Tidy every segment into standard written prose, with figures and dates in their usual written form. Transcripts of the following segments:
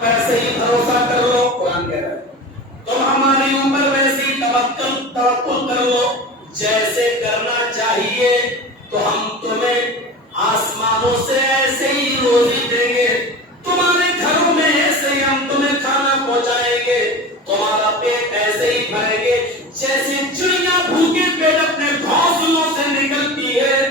ویسے ہی بھروسہ کر لو، قرآن کہہ رہا ہے تم ہمارے اوپر ویسے ہی توکل کر لو جیسے کرنا چاہیے، تو ہم تمہیں آسمانوں سے ایسے ہی روزی دیں گے، تمہارے گھروں میں ایسے ہی ہم تمہیں کھانا پہنچائیں گے، تمہارا پیٹ ایسے ہی بھریں گے جیسے چڑیاں بھوکے پیٹ اپنے گھونسلوں سے نکلتی ہے،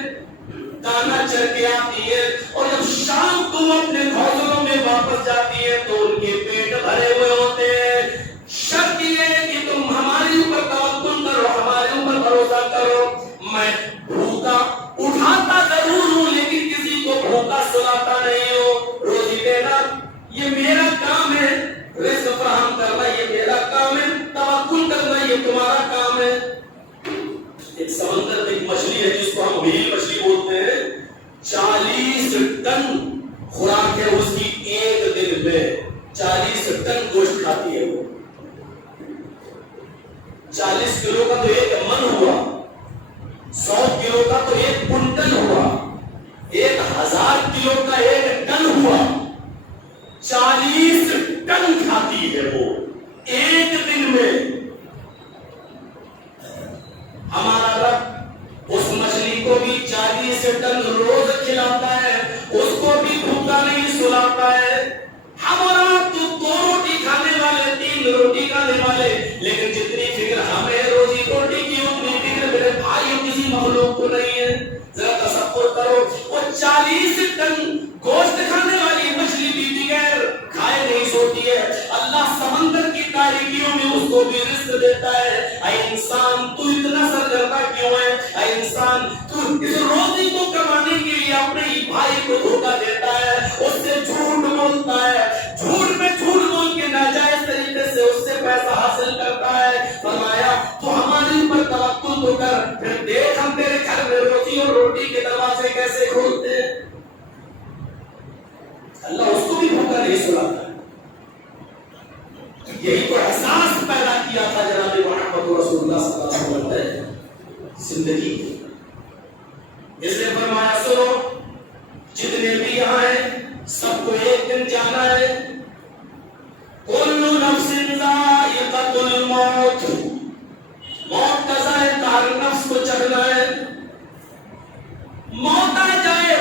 دانا چر کے آتی ہے، اور جب شام کو اپنے گھونسلوں میں واپس جاتی ہے تو ان کے پیٹ بھرے ہوئے ہوتے ہیں۔ شرط یہ ہے کہ تم ہمارے اوپر توکل کرو، ہمارے اوپر بھروسہ کرو۔ میں بھوکا اٹھاتا ضرور ہوں لیکن کسی کو بھوکا سلاتا نہیں ہوں۔ روزی دینا یہ میرا کام ہے، رزق فراہم کرنا یہ میرا کام ہے، توکل کرنا یہ تمہارا کام ہے۔ ایک سمندر میں ایک مچھلی ہے جس کو ہم وہیل مچھلی بولتے ہیں، 40 ٹن خوراک ہے اس کی، ایک دن میں 40 ٹن گوشت کھاتی ہے وہ۔ 40 کلو کا تو ایک من ہوا، 100 کلو کا تو ایک کنٹل ہوا، 1000 کلو کا ایک ٹن ہوا، 40 ٹن کھاتی ہے وہ ایک دن میں۔ ہمارا رب اس مچھلی کو بھی 40 ٹن روز کھلاتا ہے، اس کو بھی بھوکا نہیں سلاتا ہے۔ ہمارا تو 2 روٹی کھانے والے، 3 روٹی کھانے والے، لیکن جتنی فکر ہمیں روزی روٹی کی اتنی فکر میرے بھائیوں کسی مخلوق کو نہیں ہے۔ ذرا تصور کرو، وہ 40 ٹن گوشت کھانے والی مچھلی بھی بغیر کھائے نہیں سوتی ہے، اللہ سمندر کی تاریکیوں میں اس کو بھی رزق دیتا ہے۔ اے انسان تو اتنا سرگردہ کیوں ہے؟ اے انسان تو اس روزی کو کمانے کے لیے اپنے ہی بھائی کو دھوکہ دیتا ہے، اس سے جھوٹ بولتا ہے، جھوٹ میں جھوٹ بول کے ناجائز طریقے سے اس سے پیسہ حاصل کرتا ہے۔ فرمایا تو ہمارے اوپر توکل تو کر، پھر دیکھ ہم تیرے گھر میں روزی اور روٹی کے دروازے کیسے کھولتے ہیں۔ اللہ اس کو بھی بھوکا نہیں سلاتا ہے۔ یہی تو احساس پیدا کیا تھا جناب محمد رسول اللہ صلی اللہ علیہ وسلم نے زندگی کی۔ اس نے فرمایا سنو، جتنے بھی یہاں ہیں سب کو ایک دن جانا ہے، کل نفس ذائقۃ الموت، موت کا ذائقہ ہر نفس کو چکھنا ہے۔ موت آ جائے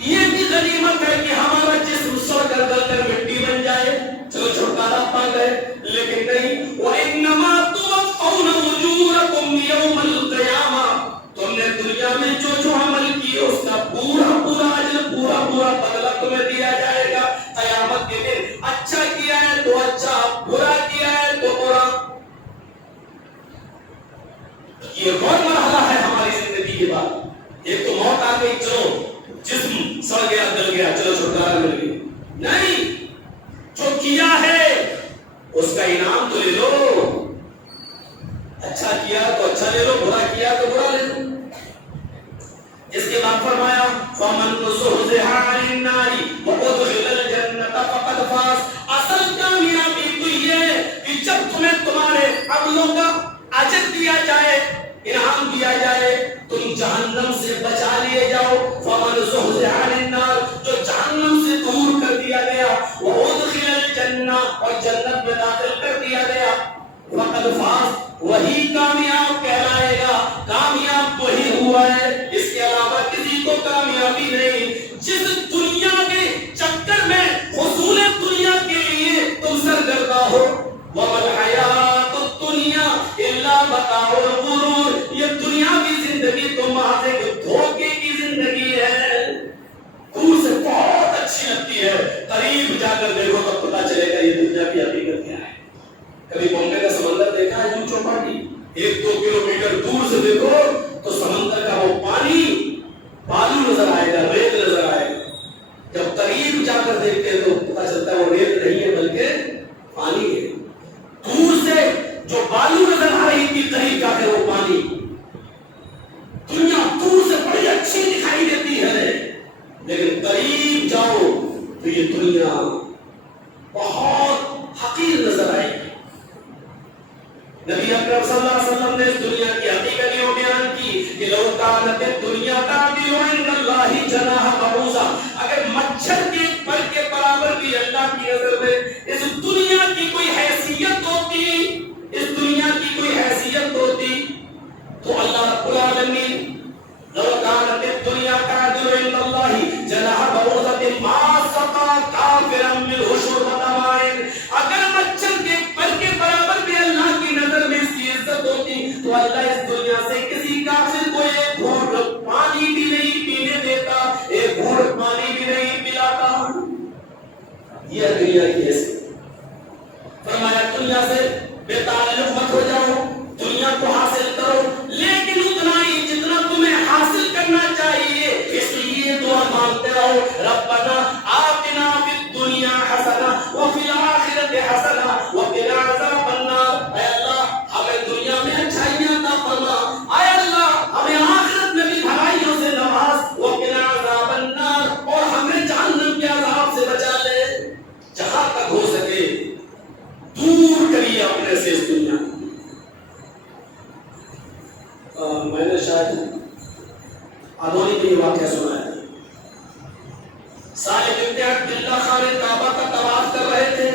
یہ بھی غنیمت ہے کہ ہمارا جسم سڑ کر گل کر مٹی بن جائے، چلو چھٹکارا پا گئے، لیکن نہیں، وَإِنَّمَا تُوَفَّوْنَ أُجُورَكُمْ يَوْمَ الْقِيَامَةِ، تم نے دنیا میں جو عمل کیے اس کا پورا اجر، پورا بدلہ تمہیں دیا جائے گا قیامت کے دن۔ اچھا کیا ہے تو اچھا، برا کیا ہے تو برا۔ یہ وہ مرحلہ ہے ہماری زندگی کے بعد۔ ایک تو موت آ گئی، چلو جسم سڑ گیا گل گیا، چلو چھٹکارا مل گیا، نہیں، جو کیا ہے اس کا انعام تو لے لو۔ اچھا کیا تو اچھا لے لو، برا کیا تو برا لے لو۔ اس کے بعد فرمایا فَمَنْ زُحْزِحَ عَنِ النَّارِ وَأُدْخِلَ الْجَنَّةَ فَقَدْ فَازَ۔ اصل کامیابی تو یہ ہے کہ جب تمہیں تمہارے عملوں کا اجر دیا جائے، انعام دیا جائے، تم جہنم سے بچا لیے جاؤ۔ فَمَنْ زُحْزِحَ عَنِ النَّارِ، جو جہنم سے دور کر دیا گیا، وَأُدْخِلَ الْجَنَّةَ، اور جنت میں داخل کر دیا گیا، فَقَدْ فَازَ، وہی کامیاب کہلائے گا۔ کامیاب وہی ہوا ہے، اس کے علاوہ کسی کو کامیابی نہیں۔ جس دنیا کے چکر میں حصول دنیا کے لیے تم سرگردہ ہو، وَمَا الْحَيَاةُ الدُّنْيَا إِلَّا مَتَاعُ الْغُرُورِ، یہ دنیاوی زندگی تو محض ایک دھوکے کی زندگی ہے۔ دور سے بہت اچھی لگتی ہے، قریب جا کر دیکھو تب پتہ چلے گا یہ دنیا کی حقیقت کیا ہے۔ کبھی بامبے کا سمندر دیکھا ہے جو چوپاٹی، 1-2 کلومیٹر دور سے دیکھو تو سمندر کا وہ پانی، بالو نظر آئے گا، ریت نظر آئے گا۔ جب قریب جا کر دیکھتے ہیں تو پتہ چلتا ہے وہ ریت نہیں ہے بلکہ پانی ہے۔ دور سے جو بالو نظر آ رہی تھی، قریب جا کر وہ پانی۔ دنیا دور سے بڑی اچھی دکھائی دیتی ہے، لیکن قریب جاؤ تو یہ دنیا بہت حقیر نظر آئے گی۔ نبی اکرم صلی اللہ علیہ وسلم نے اس دنیا کی حقیقت یہ بیان کی کہ لو کانت الدنیا تعدل عند اللہ جناح بعوضہ، اگر مچھر کے پر کے برابر بھی اللہ کی نظر میں اس دنیا کی کوئی حیثیت ہوتی، اس دنیا کی کوئی حیثیت ہوتی تو اللہ رب العالمین لو كانت الدنيا تعدل عند الله جناح بعوضة ما سقى كافرا منه شربة ماء، اگر مچھر کے پر کے برابر بھی اللہ کی نظر میں اس کی عزت ہوتی تو اللہ اس دنیا سے کسی کافر کو ایک گھونٹ پانی بھی نہیں پینے دیتا، ایک گھونٹ پانی بھی نہیں پلاتا۔ یہ دنیا کی حیثیت۔ فرمایا دنیا سے بے تعلق مت ہو جاؤ، دنیا کو حاصل کرو لیکن اتنا ہی جتنا تمہیں حاصل کرنا چاہیے، اس لیے دعا مانگتے رہو، ربنا آتنا فی الدنیا حسنہ وفی الآخرۃ حسنہ وقنا عذاب النار۔ اے اللہ ہمیں دنیا میں اچھائیاں عطا فرما، اے اللہ ہمیں آخرت میں بھی بھلائیوں سے نواز، وقنا عذاب النار، اور ہمیں جہنم کے عذاب سے بچا لے۔ جہاں تک ہو سکے دور کریے اپنے سے اس دنیا۔ میں نے شاید آدھونی میں یہ واقعہ سنا ہے، سالم ابن عبداللہ خانہ کعبہ کا طواف کر رہے تھے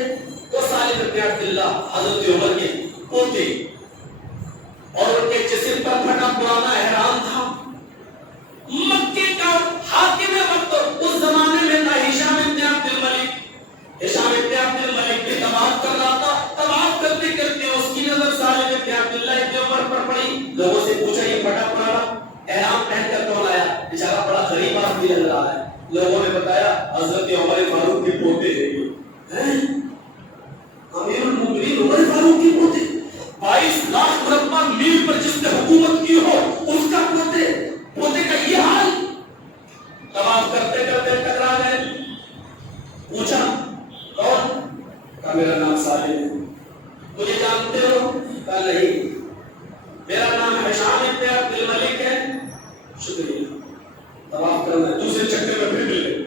تو سالم ابن عبداللہ حضرت عمر کے پوتے اور ان کے جسم پر پھٹا پرانا احرام تھا۔ مکے کا حاکم وقت اس زمانے میں تھا ہشام ابن عبد الملک۔ ہشام ابن عبد الملک بھی طواف کر رہا تھا، طواف کرتے کرتے اس کی نظر سالم ابن عبداللہ ابن عمر پر پڑی۔ لوگوں سے پوچھا یہ پھٹا پرانا احرام پہن کر کون آیا؟ بیچارہ بڑا غریب آدمی لگ رہا ہے۔ لوگوں نے بتایا حضرت عمر فاروق کے پوتے ہیں۔ امیر المومنین عمر فاروق کے پوتے، 22 لاکھ مربع میل پر جس نے حکومت کی ہو اس کا پوتے کا یہ حال۔ طواف کرتے کرتے ٹکرا گئے، پوچھا کون؟ کہا میرا نام سالم ہے۔ مجھے جانتے ہو؟ کہا نہیں، میرا نام ہشام ابن عبد الملک ہے۔ شکریہ، طواف کرنا ہے۔ دوسرے چکر میں پھر مل گئے۔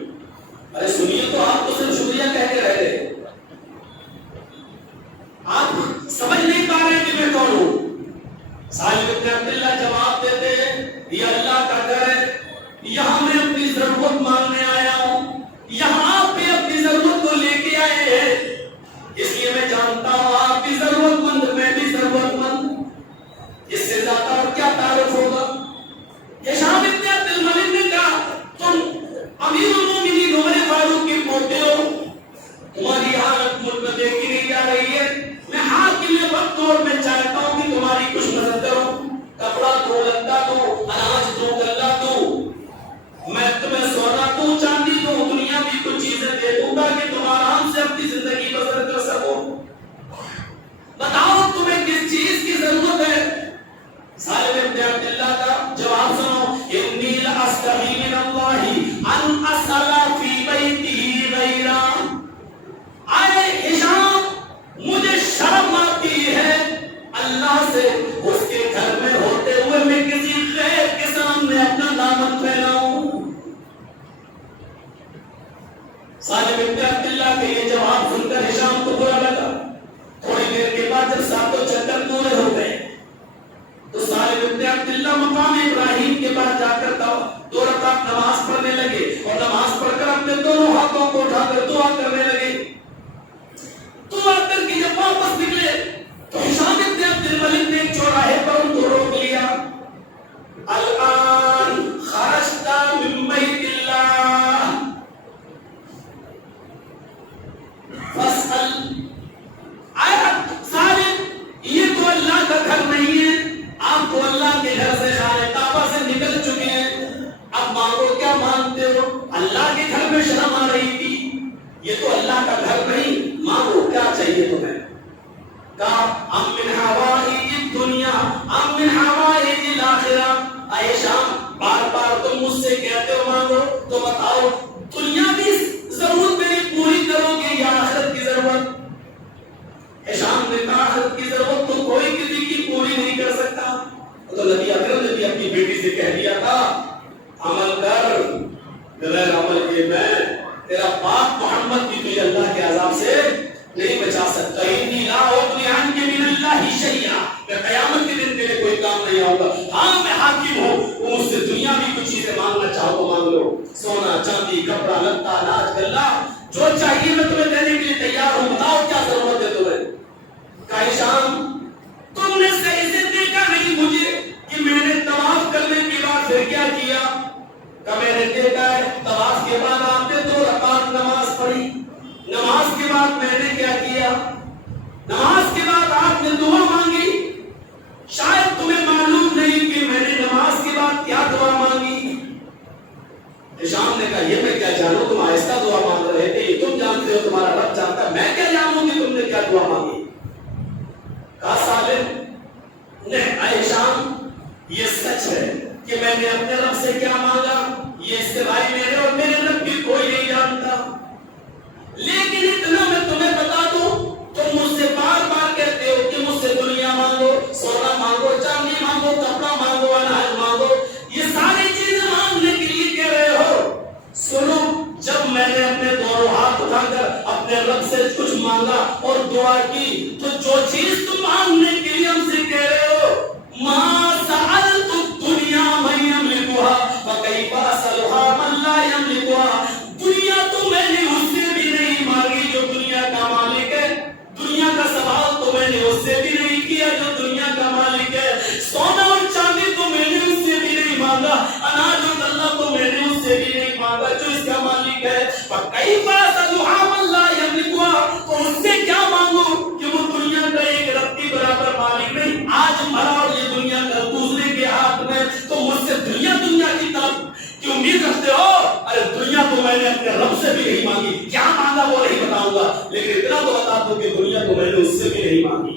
ارے سنیے تو آپ تو صرف شکریہ کہہ کے رہ گئے، آپ سمجھ نہیں پا رہے کہ میں کون ہوں۔ سالم ابن عبداللہ جواب دیتے ہیں یہ اللہ کا گھر ہے، یہاں میں اپنی ضرورت مانگنے آیا ہوں، یہاں آپ بھی اپنی ضرورت کو لے کے آئے ہیں، اس لیے میں جانتا ہوں آپ بھی ضرورت مند، میں بھی ضرورت مند، اس سے زیادہ اور کیا تعارف ہوگا۔ ہشام ابن عبد الملک نے کہا تم امیر المومنین عمر فاروق کے پوتے ہو، تمہاری حالت ملک میں دیکھی نہیں جا رہی ہے، میں حاکم وقت اور میں چاہتا ہوں کہ تمہاری کچھ مدد کروں، کپڑا دو، لتا دو، اناج دو، غلہ دو، میں تمہیں سونا دوں، چاندی دوں، دنیا کی کچھ چیزیں دے دوں تاکہ تم آرام سے اپنی زندگی بسر کر سکو، بتاؤ تمہیں کس چیز کی ضرورت ہے۔ سالم ابن عبداللہ کا جواب سنو، انی لاستحی من اللہ ان اسأل فی بیتہ غیرہ۔ آئے ہشام، مجھے شرم آتی ہے اللہ سے اس کے گھر میں ہوتے ہوئے میں کسی غیر کے سامنے اپنا دامن پھیلاؤں۔ سالم ابن عبداللہ کے یہ جواب سن کر ہشام کو برا لگا۔ تھوڑی دیر کے بعد جب ساتوں چکر پورے ہو گئے تو سالم ابن عبداللہ مقام ابراہیم کے پاس جا کر 2 رکعت نماز پڑھنے لگے اور نماز پڑھ کر اپنے دونوں ہاتھوں کو اٹھا کر دعا کرنے لگے۔ دعا کر کے جب واپس نکلے تو ہشام ابن عبد الملک نے ایک چوراہے پر ان کو روک لیا۔ الآن خرجت من بیت اللہ فاسأل۔ سالم، یہ تو اللہ کا گھر نہیں ہے، آپ کو اللہ کے گھر سے خانہ کعبہ سے نکل چکے ہیں، اب مانگو کیا مانگتے ہو؟ اللہ کے گھر میں شرم آ رہی تھی، یہ تو اللہ کا گھر نہیں، مانگو کیا چاہیے تمہیں؟ کہا ام من حوائج الدنیا ام من حوائج الآخرہ۔ اے شام، بار بار تم مجھ سے کہتے ہو مانگو، تو بتاؤ دنیاوی ضرورت میری پوری کرو گے یا آخرت کی ضرورت؟ ہشام نے کہا آخرت کی ضرورت تو کوئی کسی کی پوری نہیں کر سکتا۔ تو نبی اکرم نے بھی اپنی بیٹی سے کہہ دیا تھا عمل کر، بغیر عمل کے میں تیرا باپ محمد بھی تجھے اللہ کے عذاب سے نہیں بچا سکتا۔ انی لا اغنی عنک من اللہ شیئا، میں قیامت کے دن تیرے کوئی کام نہیں آؤں گا۔ ہاں میں حاکم ہوں، وہ مجھ سے دنیا بھی کچھ چیزیں مانگنا چاہو تو مانگ لو، سونا چاندی کپڑا لتا اناج غلہ، جو چاہیے میں تمہیں دینے کے لیے تیار ہوں، بتاؤ کیا ضرورت ہے تمہیں؟ کہا ہشام تم نے صحیح سے دیکھا نہیں مجھے کہ میں نے طواف کرنے کے بعد پھر کیا کیا؟ کہ میں نے دیکھا ہے طواف کے بعد آپ نے 2 رکعت نماز پڑھی، نماز کے بعد میں نے کیا کیا؟ نماز کے بعد آپ نے دعا مانگی، شاید تمہیں معلوم نہیں کہ میں نے نماز کے بعد کیا دعا مانگی۔ ہشام نے کہا یہ میں کیا جانوں، تم آہستہ دعا مانگ رہے تھے، یہ تم جانتے ہو، تمہارا رب جانتا ہے، میں کیا جانوں کہ تم نے کیا دعا مانگی؟ کہا سالم نے اے ہشام یہ سچ ہے کہ میں نے اپنے رب سے کیا مانگا یہ اس کے بھائی میرے اور میرے رب کی کوئی نہیں جانتا، لیکن اتنا میں تمہیں بتا دوں تم مجھ سے بار بار کہتے ہو کہ مجھ سے دنیا مانگو، سونا مانگو، چاندی مانگو، کپڑا مانگو، اناج مانگو، یہ ساری چیزیں مانگنے کے لیے کہہ رہے ہو۔ سنو جب میں نے اپنے دونوں ہاتھ اٹھا کر اپنے رب سے کچھ مانگا اور دعا کی تو جو چیز تم مانگنے کے لیے ہم سے کہہ رہے ہو ما سألت الدنیا من یملکها فکیف اسألها من لا یملکها، دنیا تو میں نے اس سے بھی نہیں مانگی جو دنیا کا مالک ہے، دنیا کا سوال تو میں نے اس سے بھی نہیں کیا جو دنیا کا مالک ہے، سونا اور چاندی تو میں نے اس سے بھی نہیں مانگا، اناج اور غلہ تو میں نے اس سے بھی نہیں مانگا جو اس کا مالک ہے، فکیف اسألها من لا یملکها، تو اس سے کیا مانگو کہ وہ دنیا کا ایک رتی برابر مالک نہیں، آج مرا اور یہ دنیا کا دوسرے کے ہاتھ میں، تو مجھ سے دنیا کی طرف کی امید رکھتے ہو؟ ارے دنیا تو میں نے اپنے رب سے بھی نہیں مانگی، کیا مانگا وہ نہیں بتاؤں گا، لیکن اتنا تو بتا دوں کہ دنیا تو میں نے اس سے بھی نہیں مانگی۔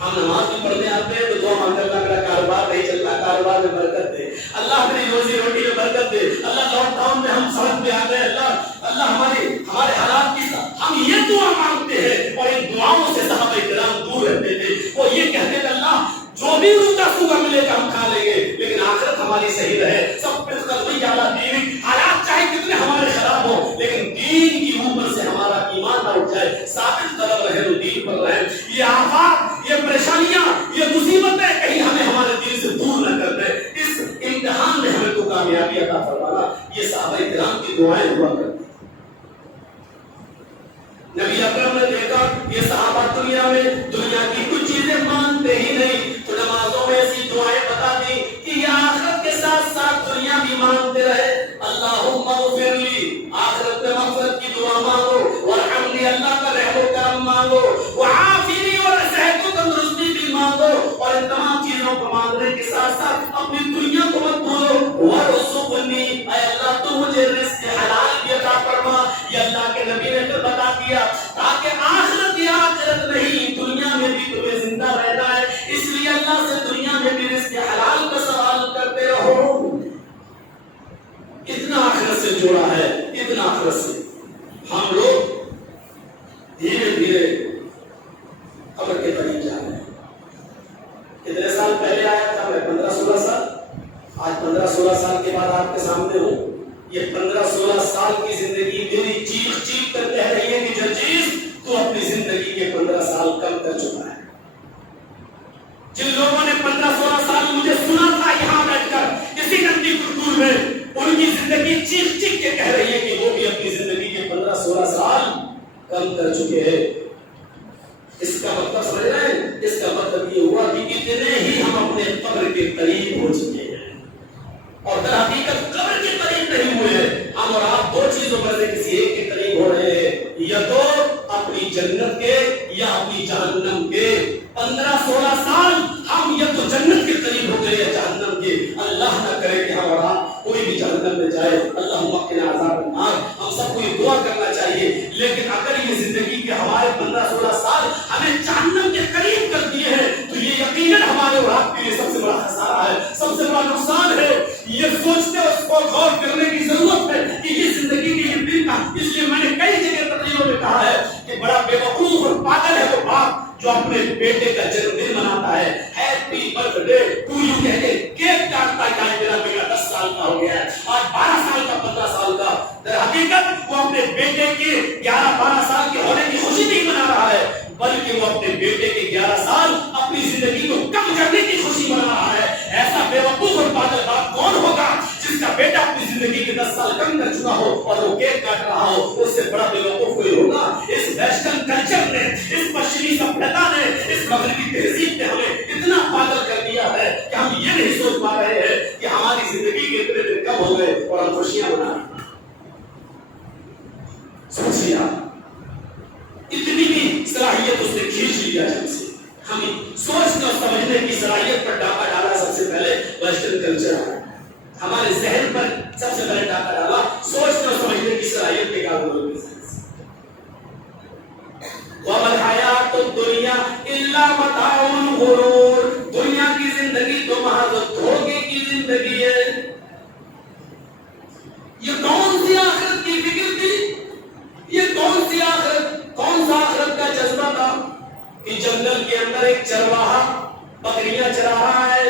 ہم نماز بھی پڑھنے آتے ہیں تو دعا مانگتے ہیں اللہ میرا کاروبار نہیں چل رہا، کاروبار میں برکت دے، اللہ میری روزی روٹی میں برکت دے، اللہ لاک ڈاؤن میں ہم سڑک پہ آ گئے، اللہ ہمارے حالات کی ہم یہ دعا مانگتے ہیں، اور ان دعاؤں سے صحابہ کرام دور رہتے تھے، وہ یہ کہتے تھے اللہ جو بھی روزہ سوگا ملے گا ہم کھا لیں گے لیکن آخرت ہماری صحیح رہے، سب پہ قلبی جالا دین، حالات چاہے کتنے ہمارے خراب ہوں لیکن دین کی اوپر سے ہمارا ایمان نہ اٹھ جائے، ثابت قدم رہے تو دین پر رہے، یہ آفات، یہ پریشانیاں، یہ مصیبتیں کہیں ہمیں ہمارے دین سے دور نہ کر دیں، اس امتحان میں ہمیں تو کامیابی عطا فرمانا، یہ صحابہ کرام کی دعائیں ہوا کرتی۔ نبی اکرم نے دیکھا یہ صحابہ دنیا کی کچھ چیزیں مانتے ہی نہیں، تو نمازوں میں ایسی دعائیں بتا دی کہ یہ آخرت کے ساتھ ساتھ دنیا بھی مانتے رہے، اللہم اغفر لی، آخرت میں مغفرت کی دعا مانگو، وارحمنی، اللہ کا رحم و کرم مانگو، وعافنی، اور صحت و تندرستی بھی مانگو، اور ان تمام چیزوں کو مانگنے کے ساتھ ساتھ اپنی دنیا کو مت بھولو، وارزقنی، اے اللہ تو مجھے رزق حلال بھی عطا فرما، یہ اللہ کے نبی نے پھر بتا دیا تاکہ آخرت یا آخرت نہیں دنیا میں بھی تمہیں زندہ رہنا ہے، اس لیے اللہ سے دنیا میں بھی رزق حلال کا سوال کرتے رہو۔ اتنا آخرت سے جڑا ہے، اتنا آخرت سے ہم لوگ دھیرے دھیرے قبر کے قریب جا رہے ہیں۔ کتنے سال پہلے آیا تھا میں؟ 15-16 سال، آج 15-16 سال کے بعد آپ کے سامنے ہوں، یہ 15-16 سال کی زندگی میری چیخ چیخ کر کہہ رہی ہے کہ جرجیز تو اپنی زندگی کے 15 سال کم کر چکا ہے۔ جن لوگوں نے 15-16 سال مجھے سنا تھا یہاں بیٹھ کر اسی نندی کلکور میں، ان کی زندگی چیخ چیخ کے کہہ رہی ہے کہ وہ بھی اپنی زندگی کے 15-16 سال کم کر چکے ہیں۔ اس کا مطلب سمجھ رہے ہیں؟ اس کا مطلب یہ ہوا کہ اتنے ہی ہم اپنے قبر کے قریب ہو چکے ہیں، اور در حقیقت قبر کے قریب نہیں ہوئے ہیں۔ ہم اور آپ دو چیزوں میں سے کسی ایک کے قریب ہو رہے ہیں، یا تو اپنی جنت کے یا اپنی جہنم کے۔ 15-16 سال ہم یا تو جنت کے قریب ہو گئے یا جہنم کے۔ اللہ نہ کرے کہ ہم اور آپ کوئی بھی جہنم میں جائے، اللہم قنا عذاب النار۔ ہم سب کو یہ دعا کرنا چاہیے، لیکن اگر یہ زندگی کے ہمارے 15-16 سال ہمیں جہنم کے قریب کر دیے ہیں تو یہ یقیناً ہمارے اور آپ کے لیے سب سے بڑا خسارہ ہے، سب سے بڑا نقصان ہے۔ یہ سوچتے اور اس کو غور کرنے کی ضرورت ہے کہ یہ زندگی کی یہ دن کا، اس لیے میں نے کئی جگہ تقریروں میں کہا ہے کہ بڑا بے وقوف اور پاگل ہے وہ باپ جو اپنے بیٹے کا جنم دن مناتا ہے، happy birthday to you کہہ کے کیک کاٹتا ہے کہ میرا بیٹا 10 سال کا ہو گیا ہے، آج 12 سال کا، 15 سال کا۔ در حقیقت وہ اپنے بیٹے کے 11-12 سال کے ہونے کی خوشی نہیں منا رہا ہے، بلکہ وہ اپنے بیٹے کے 11 سال اپنی زندگی کو کم کرنے کی خوشی منا رہا ہے۔ ایسا بے وقوف اور پاگل باپ کون ہوگا جس کا بیٹا اپنی زندگی کے 10 سال کم کر چکا ہو اور وہ کیک کاٹ رہا ہو؟ اس سے بڑا بے وقوف خوشیاں منا رہے ہیں. سوچیے آپ اتنی بھی صلاحیت اس نے کھینچ لیا جب سے. ہمیں سوچنے اور سمجھنے کی صلاحیت پر ڈاکہ ڈالا سب سے پہلے ویسٹرن کلچر ہے. ہمارے ذہن پر سب سے پہلے ڈاکہ ڈالا سوچنے اور سمجھنے کی صلاحیت کے کارناموں کی. وَمَا الْحَيَاةُ الدُّنْيَا إِلَّا مَتَاعُ الْغُرُورِ. دنیا کی زندگی تو محض دھوکے کی زندگی ہے. یہ کون سی آخرت کی فکر تھی؟ یہ کون سی آخرت، کون سا آخرت کا جذبہ تھا کہ جنگل کے اندر ایک چرواہا بکریاں چرا رہا ہے.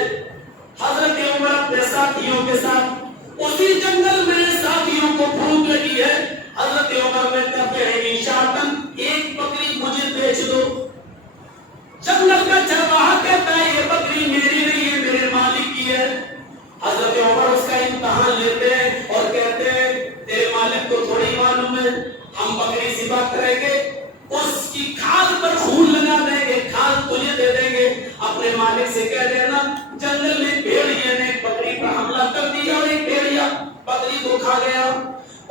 حضرت عمر اپنے ساتھیوں کے ساتھ اسی جنگل میں ساتھیوں کو بھوک لگی ہے. حضرت عمر نے کہتے ہیں شاطن ایک بکری مجھے بیچ دو. جنگل کا چرواہا کہتا ہے یہ بکری میری نہیں ہے، میرے مالک کی ہے. حضرت عمر اس کا امتحان لیتے ہیں اور کہتے ہیں تیرے مالک کو تھوڑی معلوم ہے، ہم بکری ذبح کریں گے، اس کی کھال پر خون لگا دیں گے، کھال تجھے دے دیں گے. اپنے مالک سے کہہ دینا جنگل میں بھیڑیے نے بکری پر حملہ کر دیا اور ایک بھیڑیا بکری کو کھا گیا.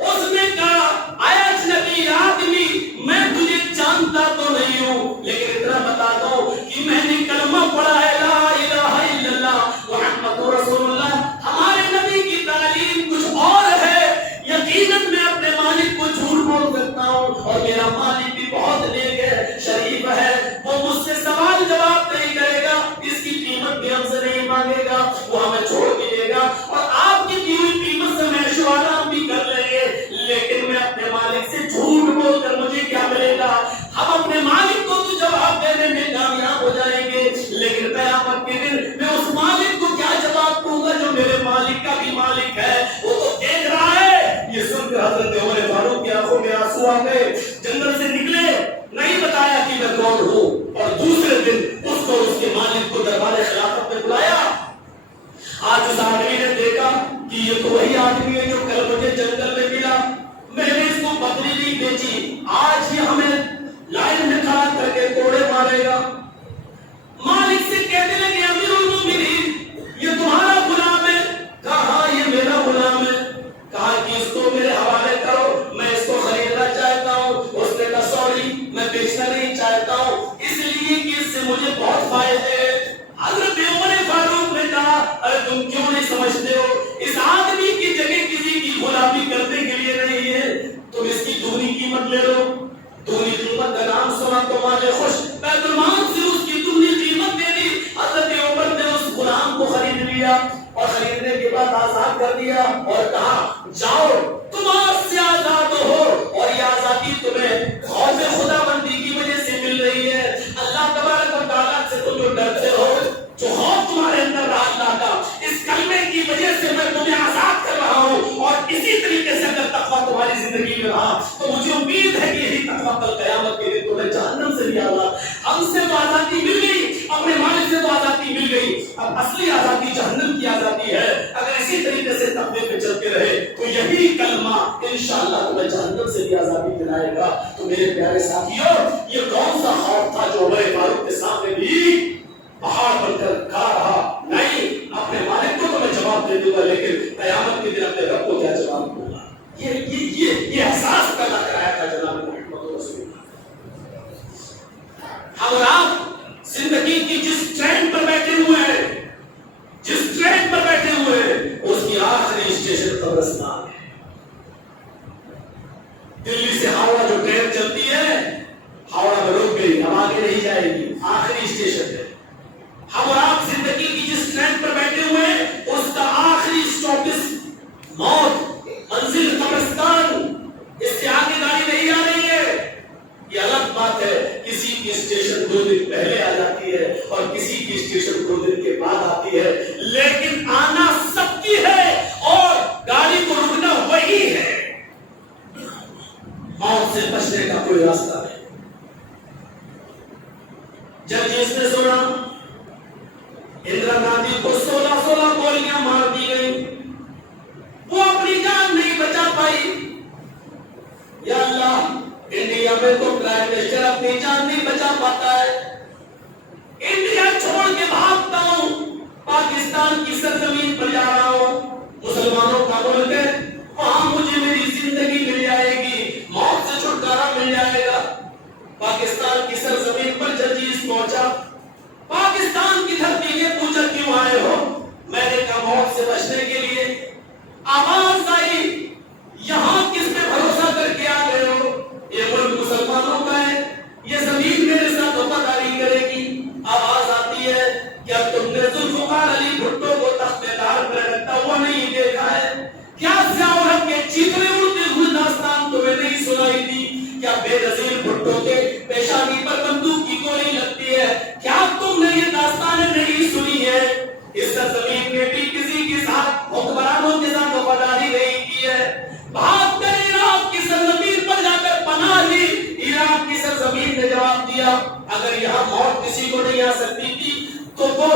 اس نے کہا اے اجنبی آدمی میں تجھے جانتا تو نہیں ہوں، لیکن اتنا بتا دو کہ میں نے کلمہ پڑھا ہے لا الہ الا اللہ محمد رسول اللہ. ہمارے نبی کی تعلیم کچھ اور ہے. یقیناً میں اپنے مالک کو جھوٹ بول سکتا ہوں اور میرا مالک بھی بہت نیک ہے، شریف ہے. وہ مجھ سے سوال جواب نہیں کرے گا، اس کی قیمت بھی ہم سے نہیں مانگے گا، وہ ہمیں چھوڑ کے دے گا اور آپ کی دی ہوئی قیمت سے میں شوارہ بھی کر لیں گے. لیکن میں اپنے مالک سے جھوٹ بول کر مجھے کیا ملے گا؟ ہم اپنے مالک کو تو جواب دینے میں کامیاب ہو جائیں گے، لیکن قیامت کے دن میں اس مالک کو کیا جواب دوں گا جو میرے مالک کا بھی مالک ہے؟ وہ تو دیکھ رہا ہے. یہ سن کر حضرت عمر فاروق کی آنکھوں میں آنسو آ گئے. جنگل سے نکلے، نہیں بتایا کہ میں کون ہوں، اور دوسرے دن اس کو اس کے مالک کو دربار خلافت میں بلایا. آج اس آدمی نے دیکھا کہ یہ تو وہی آدمی ہے جو کل مجھے جنگل میں ملا، میں نے اس کو بکری نہیں بیچی، آج یہ ہمیں لائن میں کھڑا کر کے کوڑے مارے گا. مالک سے کہنے لگے امیر المومنین یہ تمہارا غلام ہے؟ کہا ہاں یہ میرا غلام ہے. کہا کہ اس کو میرے حوالے کرو، میں اس کو خریدنا چاہتا ہوں. اس نے کہا سوری میں بیچنا نہیں چاہتا ہوں، اس لیے کہ اس سے مجھے بہت فائدے ہیں. حضرت عمر فاروق نے کہا ارے تم کیوں نہیں سمجھتے ہو اس آدمی کی جگہ کسی کی غلامی کرنے کے لیے نہیں ہے، تم اس کی دگنی قیمت لے لو. دگنی قیمت کا نام سنا تو مالے خوش، بیت المال سے اس کی دگنی قیمت دے دی. حضرت عمر نے اس غلام کو خرید لیا اور خریدنے کے بعد آزاد کر دیا اور کہا جاؤ تم آج سے آزاد ہو، اور یہ آزادی تمہیں خوف خدا بندی کی وجہ سے مل رہی ہے. اللہ تبارک و تعالیٰ سے تم جو ڈرتے ہو، جو خوف تمہارے اندر رہا اللہ کا، اس کلمے کی وجہ سے میں تمہیں آزاد کر رہا ہوں. اور اسی طریقے سے اگر تقویٰ تمہاری زندگی میں رہا تو مجھے امید ہے کہ یہی تقویٰ کل قیامت کے دن تمہیں جہنم سے بھی آزاد. ہم سے تو آزادی مل گئی، اپنے مالک سے تو آزادی مل گئی، اب اصلی آزادی جہنم کی آزادی ہے. اگر اسی طریقے سے تقوی پہ چلتے رہے تو یہی کلمہ انشاءاللہ تمہیں جہنم سے بھی آزادی دلائے گا. تو میرے پیارے ساتھیوں یہ کون سا خوف تھا جو عمر فاروق کے سامنے بھی پہاڑ بن کر کھا رہا؟ نہیں، اپنے مالک کو تو میں جواب دے دوں گا، لیکن قیامت کے دن اپنے رب کو کیا جواب دوں گا؟ یہ احساس پیدا کرایا تھا جناب محمد رسول اللہ. ہم اور آپ زندگی کی جس ٹرین پر بیٹھے ہوئے ہیں، جس ٹرین پر بیٹھے ہوئے ہیں، اس کی آخری اسٹیشن قبرستان ہے. دلی سے ہاوڑا جو ٹرین چلتی ہے، ہاوڑا میں رک گئی، اب آگے نہیں جائے گی، آخری اسٹیشن ہے. ہم اور آپ زندگی کی جس ٹرین پر بیٹھے ہوئے ہیں، اس کا آخری اسٹاپس موت، منزل قبرستان. اس کے آگے گاڑی نہیں آ رہی ہے. یہ الگ بات ہے، کسی کی اسٹیشن 2 دن پہلے آ جاتی ہے اور کسی کی اسٹیشن 2 دن کے بعد آتی ہے، لیکن آنا سب کی ہے اور گاڑی کو رکنا وہی ہے. موت سے بچنے کا کوئی راستہ نہیں. جب جس نے سنا اندرا گاندھی کو 16 گولیاں مار دی گئی، وہ اپنی جان نہیں بچا پائی. یا اللہ، انڈیا میں تو پرائم منسٹر اپنی جان نہیں بچا پاتا ہے. انڈیا چھوڑ کے بھاگتا ہوں، پاکستان کی سرزمین پر جا رہا ہوں، مسلمانوں کا ملک ہے، وہاں مجھے میری زندگی مل جائے گی، موت سے چھٹکارا مل جائے گا۔ پاکستان کی سرزمین پر جرجیس پہنچا، پاکستان کی دھرتی نے پوچھا کیوں آئے ہو؟ میں نے کہا موت سے بچنے کے لیے۔ آواز آئی یہاں کس پہ بھروسہ کر کے آ گئے ہو؟ یہ ملک مسلمانوں کا ہے، یہ زمین میرے ساتھ وفاداری کرے گی۔ آواز آتی ہے کیا تم نے ذوالفقار علی بھٹو کو تخت دار پر رکھتا ہوا نہیں دیکھا ہے؟ کیا سیاہ عورت کے چیتڑے اڑتے ہوئے داستان تمہیں نہیں سنائی دی؟ کیا بے نظیر بھٹو کے پیشانی پر بندوق کی گولی لگتی ہے؟ کیا تم نے یہ داستانیں نہیں سنی ہے؟ اس سرزمین میں بھی کسی کے ساتھ حکمرانوں کے ساتھ وفاداری نہیں کی ہے، بھاگ کر عراق کی سرزمین پر جا کر پناہ لی۔ عراق کی سرزمین نے جواب دیا اگر یہاں موت کسی کو نہیں آ سکتی تھی تو وہ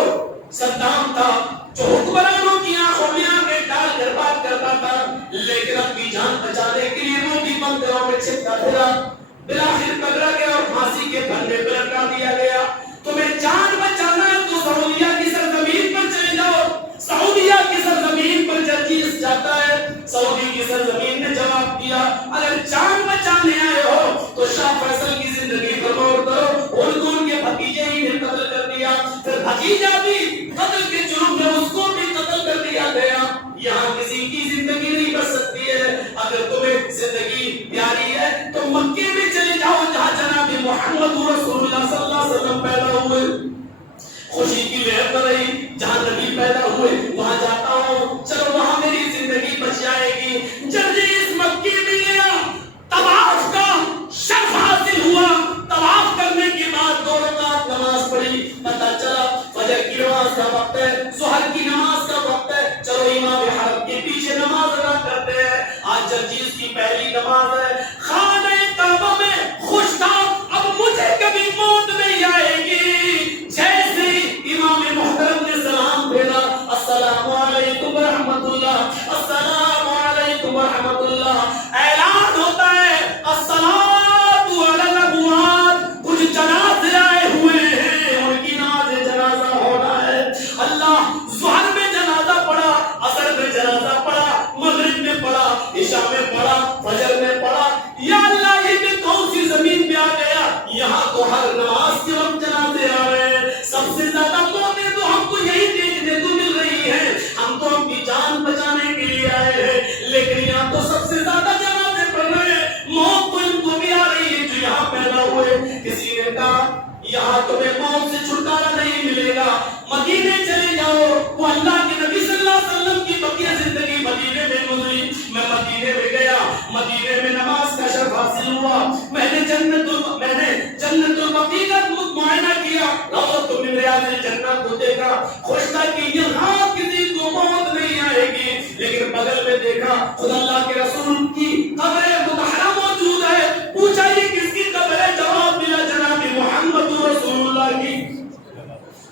صدام تھا جو حکمرانوں کی آنکھوں میں آنکھیں ڈال کر بات کرتا تھا، لیکن اپنی جان بچانے کے لیے روٹی بندروں میں چھپتا پھرا، بالآخر پکڑا گیا اور پھانسی کے پھندے پر لٹکا دیا گیا۔ تمہیں جان بچانا ہے تو سعودیہ کی سرزمین پر چلے جاؤ۔ سعودیہ کی سرزمین پر جرجیس جاتا ہے، سعودی کی سرزمین نے جواب دیا اگر جان بچانے آئے ہو تو شاہ فیصل کی زندگی پر غور کرو، ان کو ان کے بھتیجے ہی نے قتل کر دیا، پھر بھتیجا بھی قتل کے جرم میں اس کو بھی قتل کر دیا گیا۔ یہاں کسی کی زندگی نہیں بچ سکتی ہے۔ اگر تمہیں زندگی پیاری ہے تو مکے میں چلے جاؤ جہاں جناب محمد رسول اللہ صلی اللہ علیہ وسلم پیدا ہوئے، خوشی کی لہر پر رہی، جہاں نبی پیدا ہوئے وہاں جاتا ہوں، چلو وہاں میری زندگی بچ جائے گی۔ جرجیس مکے میں گیا، طواف کا شرف حاصل ہوا، طواف کرنے کے بعد 2 رکعت نماز پڑھی، پتہ چلا فجر کی نماز کا وقت ہے، ظہر کی نماز کا وقت ہے، چلو امام حرم کے پیچھے نماز ادا کرتے ہیں۔ آج جرجیس کی پہلی نماز ہے، خانہ کعبہ میں خوش تھا اب مجھے کبھی موت نہیں آئے گی۔ جیسے امام محترم نے سلام پھیرا السلام علیکم ورحمۃ اللہ، السلام علیکم ورحمۃ اللہ، اعلان ہوتا ہے الصلاۃ علی الاموات، کچھ جنازے آئے ہوئے ہیں ان کی نماز جنازہ ہونا ہے۔ اللہ ظہر میں جنازہ پڑھا، عصر میں جنازہ پڑھا، مغرب میں پڑھا، عشاء میں پڑھا، فجر میں پڑھا۔ یا اللہ یہ میں کون سی زمین پہ آ گیا؟ یہاں تو ہر نماز کے وقت جنازے آ رہے ہیں، سب سے زیادہ موتیں تو ہم کو یہی دیکھنے کو مل رہی ہیں، ہم تو اپنی جان بچانے کے لیے آئے ہیں، لیکن یہاں تو سب سے زیادہ جنازے پڑھ رہے ہیں، موت تو ان کو بھی آ رہی ہے جو یہاں پیدا ہوئے۔ کسی نے کہا یہاں تمہیں موت سے چھٹکارا نہیں ملے گا، مدینے چلے جاؤ۔ وہ اللہ کے نبی صلی اللہ علیہ وسلم کی بقیہ زندگی مدینے میں گزری۔ میں مدینے میں گیا، مدینے میں نماز کا شرف حاصل ہوا، میں نے جنت البقیع کا معائنہ کیا، روضۃ من ریاض الجنہ کو دیکھا، خوش تھا کہ یہاں کسی کو موت نہیں آئے گی، لیکن بغل میں دیکھا خدا اللہ کے رسول کی قبر مطہرہ موجود ہے، پوچھا یہ کس کی قبر ہے؟ جواب ملا جناب محمد رسول اللہ کی۔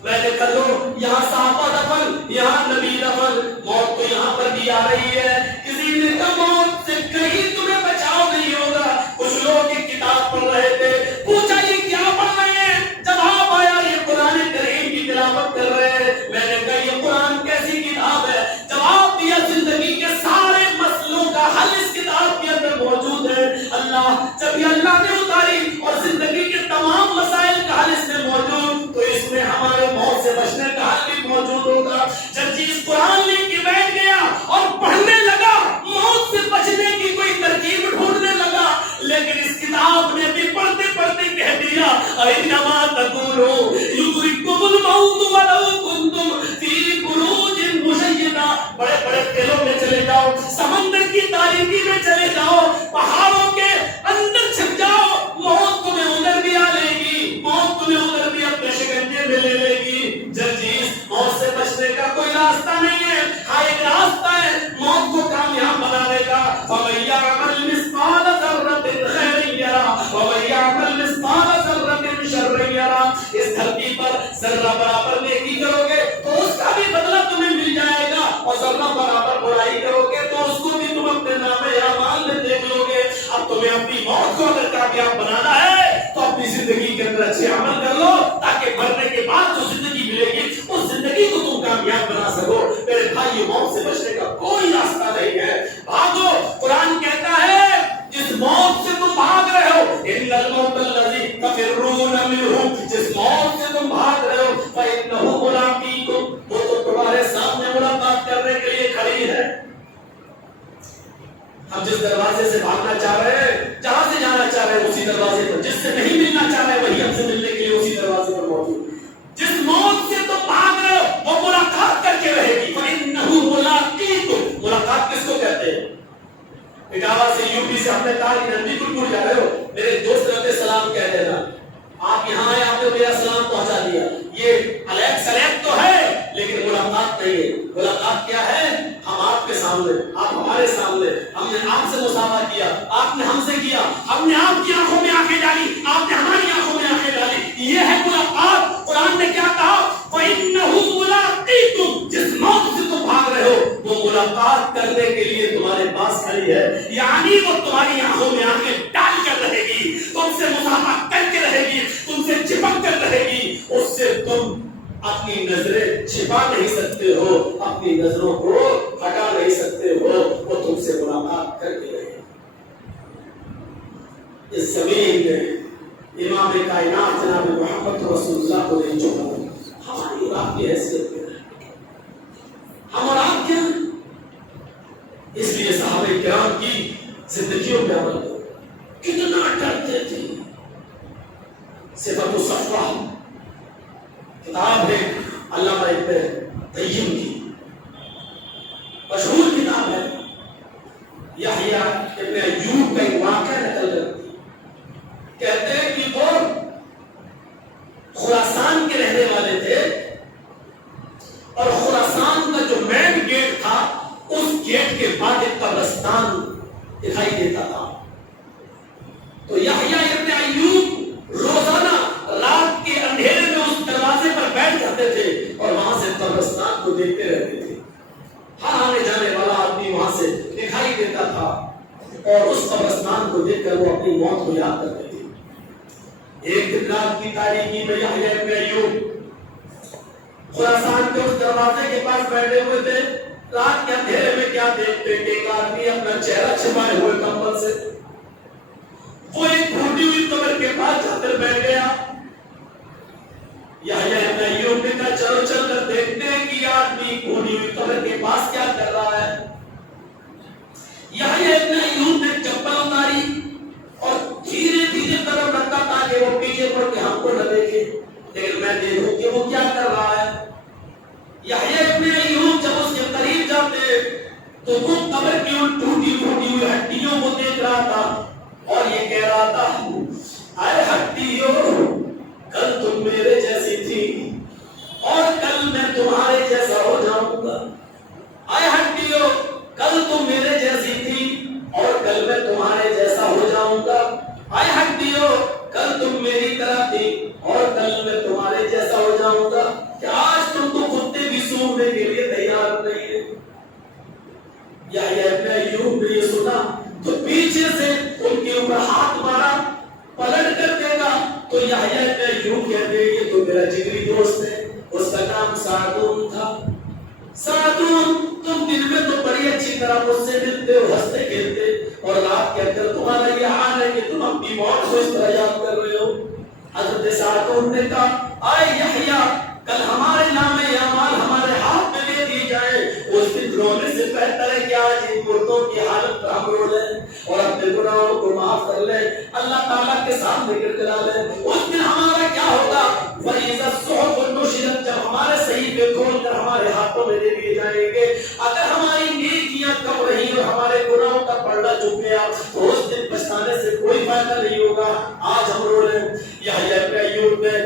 میں نے کہا لو یہاں صحابہ دفن، یہاں نبی دفن، موت تو یہاں پر بھی آ رہی ہے۔ کسی نے کہا موت سے کہیں تمہیں بچاؤ نہیں ہوگا۔ کچھ لوگ ایک کتاب پڑھ رہے تھے، پوچھا یہ کیا پڑھ رہے ہیں؟ جواب آیا یہ قرآن کریم کی تلاوت کر رہے ہیں۔ میں نے کہا یہ قرآن کیسی کتاب ہے؟ جواب دیا زندگی کے سارے مسئلوں کا حل اس کتاب کے اندر موجود ہے۔ اللہ جب یہ اللہ نے اتاری اور زندگی کے تمام مسائل کا حل اس میں موجود، تو اس میں ہمارے موت سے بچنے کا حل بھی موجود ہوگا۔ جرجیس قرآن لے کے بیٹھ گیا اور پڑھنے لگا، موت سے بچنے کی کوئی ترکیب ڈھونڈنے لگا، لیکن اس کتاب نے بھی پڑھتے پڑھتے کہہ دیا اینما تکونوا یدرککم الموت ولو کنتم فی بروج مشیدہ۔ بڑے بڑے قلعوں میں چلے جاؤ، سمندر کی تاریکی میں چلے جاؤ، پہاڑوں کے اندر چھپ جاؤ، موت تمہیں ادھر بھی آ لے گی، موت تمہیں ادھر بھی اپنے شکنجے میں لے لے گی۔ جرجیس موت سے بچنے کا کوئی راستہ نہیں ہے، ہاں ایک راستہ ہے موت کو کامیاب بنانے کا۔ فَمَن يَعْمَلْ مِثْقَالَ ذَرَّةٍ خَيْرًا يَرَهُ وَمَن يَعْمَلْ مِثْقَالَ ذَرَّةٍ شَرًّا يَرَهُ۔ اس دھرتی پر ذرہ برابر نیکی کرو گے تو اس کا بھی بدلہ تمہیں مل جائے گا، اور ذرہ برابر برائی کرو گے تو اس کو بھی تم اپنے نامے اعمال میں دیکھ لو گے۔ اب تمہیں اپنی موت کو اگر کامیاب بنانا ہے تو اپنی زندگی کے اندر اچھے عمل کر لو، تاکہ مرنے کے بعد جو زندگی ملے گی اس زندگی کو تم کامیاب بنا سکو۔ میرے بھائی موت سے بچنے کا کوئی راستہ نہیں ہے. بھاگو. قرآن کہتا ہے جس موت سے تم بھاگ رہے ہو, ان الموت الذی تفرون منہ, جس موت سے تم بھاگ رہے ہو فإنہ ملاقیکم, وہ تو تمہارے سامنے ملاقات کرنے کے لیے کھڑی ہے. ہم جس دروازے سے بھاگنا چاہ رہے ہیں, جہاں سے جانا چاہ رہے ہیں اسی دروازے پر, جس سے نہیں ملنا چاہ رہے ہیں وہی ہم سے ملنے کے لیے اسی دروازے پر موجود. جس موت سے تم بھاگ رہے ہو وہ ملاقات کر کے رہے گی. فإنہ ملاقیکم, ملاقات کس کو کہتے ہیں؟ اٹاوا سے یو پی سے ہم نے کہا کہ بالکل بھول جا رہے ہو, میرے دوست رہتے سلام کہہ دینا. آپ یہاں آئے, آپ نے میرا سلام پہنچا دیا. یہ الیکس سلیکٹ تو ہے لیکن ملاقات نہیں ہے. ملاقات کیا ہے؟ ہم آپ کے سامنے, آپ ہمارے سامنے, ہم نے آپ سے مساوا کیا, آپ نے ہم سے کیا, ہم نے آپ کی آنکھوں میں آنکھیں ڈالی, آپ نے ہماری آنکھوں میں آنکھیں ڈالی. یہ ہے ملاقات. قرآن نے کیا کہا؟ فإنہ ملاقیکم, جس موت سے تم بھاگ رہے ہو وہ ملاقات کرنے کے لیے تمہارے پاس کھڑی ہے. یعنی وہ تمہاری آنکھوں میں آنکھیں ڈال کر رہے گی, تم سے مسافہ کر کے رہے گی, تم سے چپک کر رہے گی. اس سے تم اپنی نظریں چھپا نہیں سکتے ہو, اپنی نظروں کو ہٹا نہیں سکتے ہو, وہ تم سے ملاقات کر کے رہے گی. اس زمین میں امام کائنات جناب محمد رسول اللہ کو نہیں چھوڑا. ہماری اور آپ کی حیثیت کیا ہے؟ ہم اور آپ کیا ہیں؟ اس لیے صحابہ کرام کی زندگیوں پہ عمل کرو. کتنا ڈرتے تھے. صفت الصفوہ کتاب ہے علامہ ابن قیم کی, مشہور کتاب ہے. یحییٰ ابن ایوب کا ایک واقعہ نقل کرتی ہے. کہتے ہیں کہ وہ خراسان کے رہنے والے تھے اور خراسان کا جو مین گیٹ تھا اس گیٹ کے بعد ایک قبرستان دکھائی دیتا تھا. تو یحییٰ ابن ایوب روزانہ رات کے اندھیرے میں اس دروازے پر بیٹھ جاتے تھے اور وہاں سے قبرستان کو دیکھتے رہتے تھے. ہر آنے جانے والا آدمی وہاں سے دکھائی دیتا تھا اور اس قبرستان کو دیکھ کر وہ اپنی موت کو یاد کرتے تھے. ایک دن رات کی تاریکی میں یحییٰ ابن ایوب خراسان کے اس دروازے کے پاس بیٹھے ہوئے تھے. رات کے اندھیرے میں کیا دیکھتے کہ ایک آدمی اپنا چہرہ چھپائے ہوئے کمبل سے وہ ایک پھوٹی ہوئی قبر کے پاس جا کر بیٹھ گیا. یحییٰ ابن ایوب نے کہا چلو چل کر دیکھتے ہیں کہ یہ آدمی پھوٹی ہوئی قبر کے پاس کیا کر رہا ہے. یحییٰ ابن ایوب نے چپل اتاری اور دھیرے دھیرے قدم رکھا تاکہ وہ پیچھے مڑ کے ہم کو نہ دیکھے, لیکن میں دیکھوں کہ وہ کیا کر رہا ہے. یحییٰ ابن ایوب جب اس کے قریب جاتے تو وہ قبر کی ان ٹوٹی پھوٹی ہوئی ہڈیوں کو دیکھ رہا تھا اور یہ کہہ رہا تھا اے ہڈیوں, کل تم میرے جیسی تھی اور کل میں تمہارے جیسا ہو جاؤں گا. اے ہڈیوں, کل تم میرے جیسی تھی اور کل میں تمہارے جیسا ہو جاؤں گا. اے ہڈیوں, کل تم میری طرح تھی اور کل میں تمہارے جیسا ہو جاؤں گا. کیا آج تم تو کتے بھی سونگنے کے لیے تیار نہیں ہے؟ یحییٰ ابن ایوب نے یہ سنا تو پیچھے سے ان کے اوپر ہاتھ مارا, پلٹ کر دیکھا تو یحییٰ ابن ایوب کہتے ہیں یہ تو میرا جگری دوست ہے, اس کا نام سعدون تھا. سعدون, تم دن میں تو بڑی اچھی طرح مجھ سے ملتے ہو, ہنستے کھیلتے, اور رات کے اندر تمہارا یہ حال ہے کہ تم اپنی موت کو اس طرح یاد کر رہے ہو. حضرت سعدون نے کہا اے یحییٰ, کل ہمارے نام اعمال ہمارے ہاتھ میں لے دی جائے, اس دن رونے سے بہتر ہے کہ آج ان مردوں کی حالت پر ہم رو لیں اور اپنے گناہوں کو معاف کر لیں, اللہ تعالیٰ کے سامنے گڑگڑا لیں. اس دن ہمارا کیا ہوگا؟ وَإِذَا الصُّحُفُ نُشِرَتْ, جب ہمارے صحیفے کھول کر ہمارے ہاتھوں میں دے دیے جائیں گے. اگر ہماری نیکیاں کم رہی اور ہمارے گناہوں کا پردہ جھک گیا تو اس دن پچھتانے سے کوئی فائدہ نہیں ہوگا, آج ہم رو لیں. یحییٰ ابن ایوب نے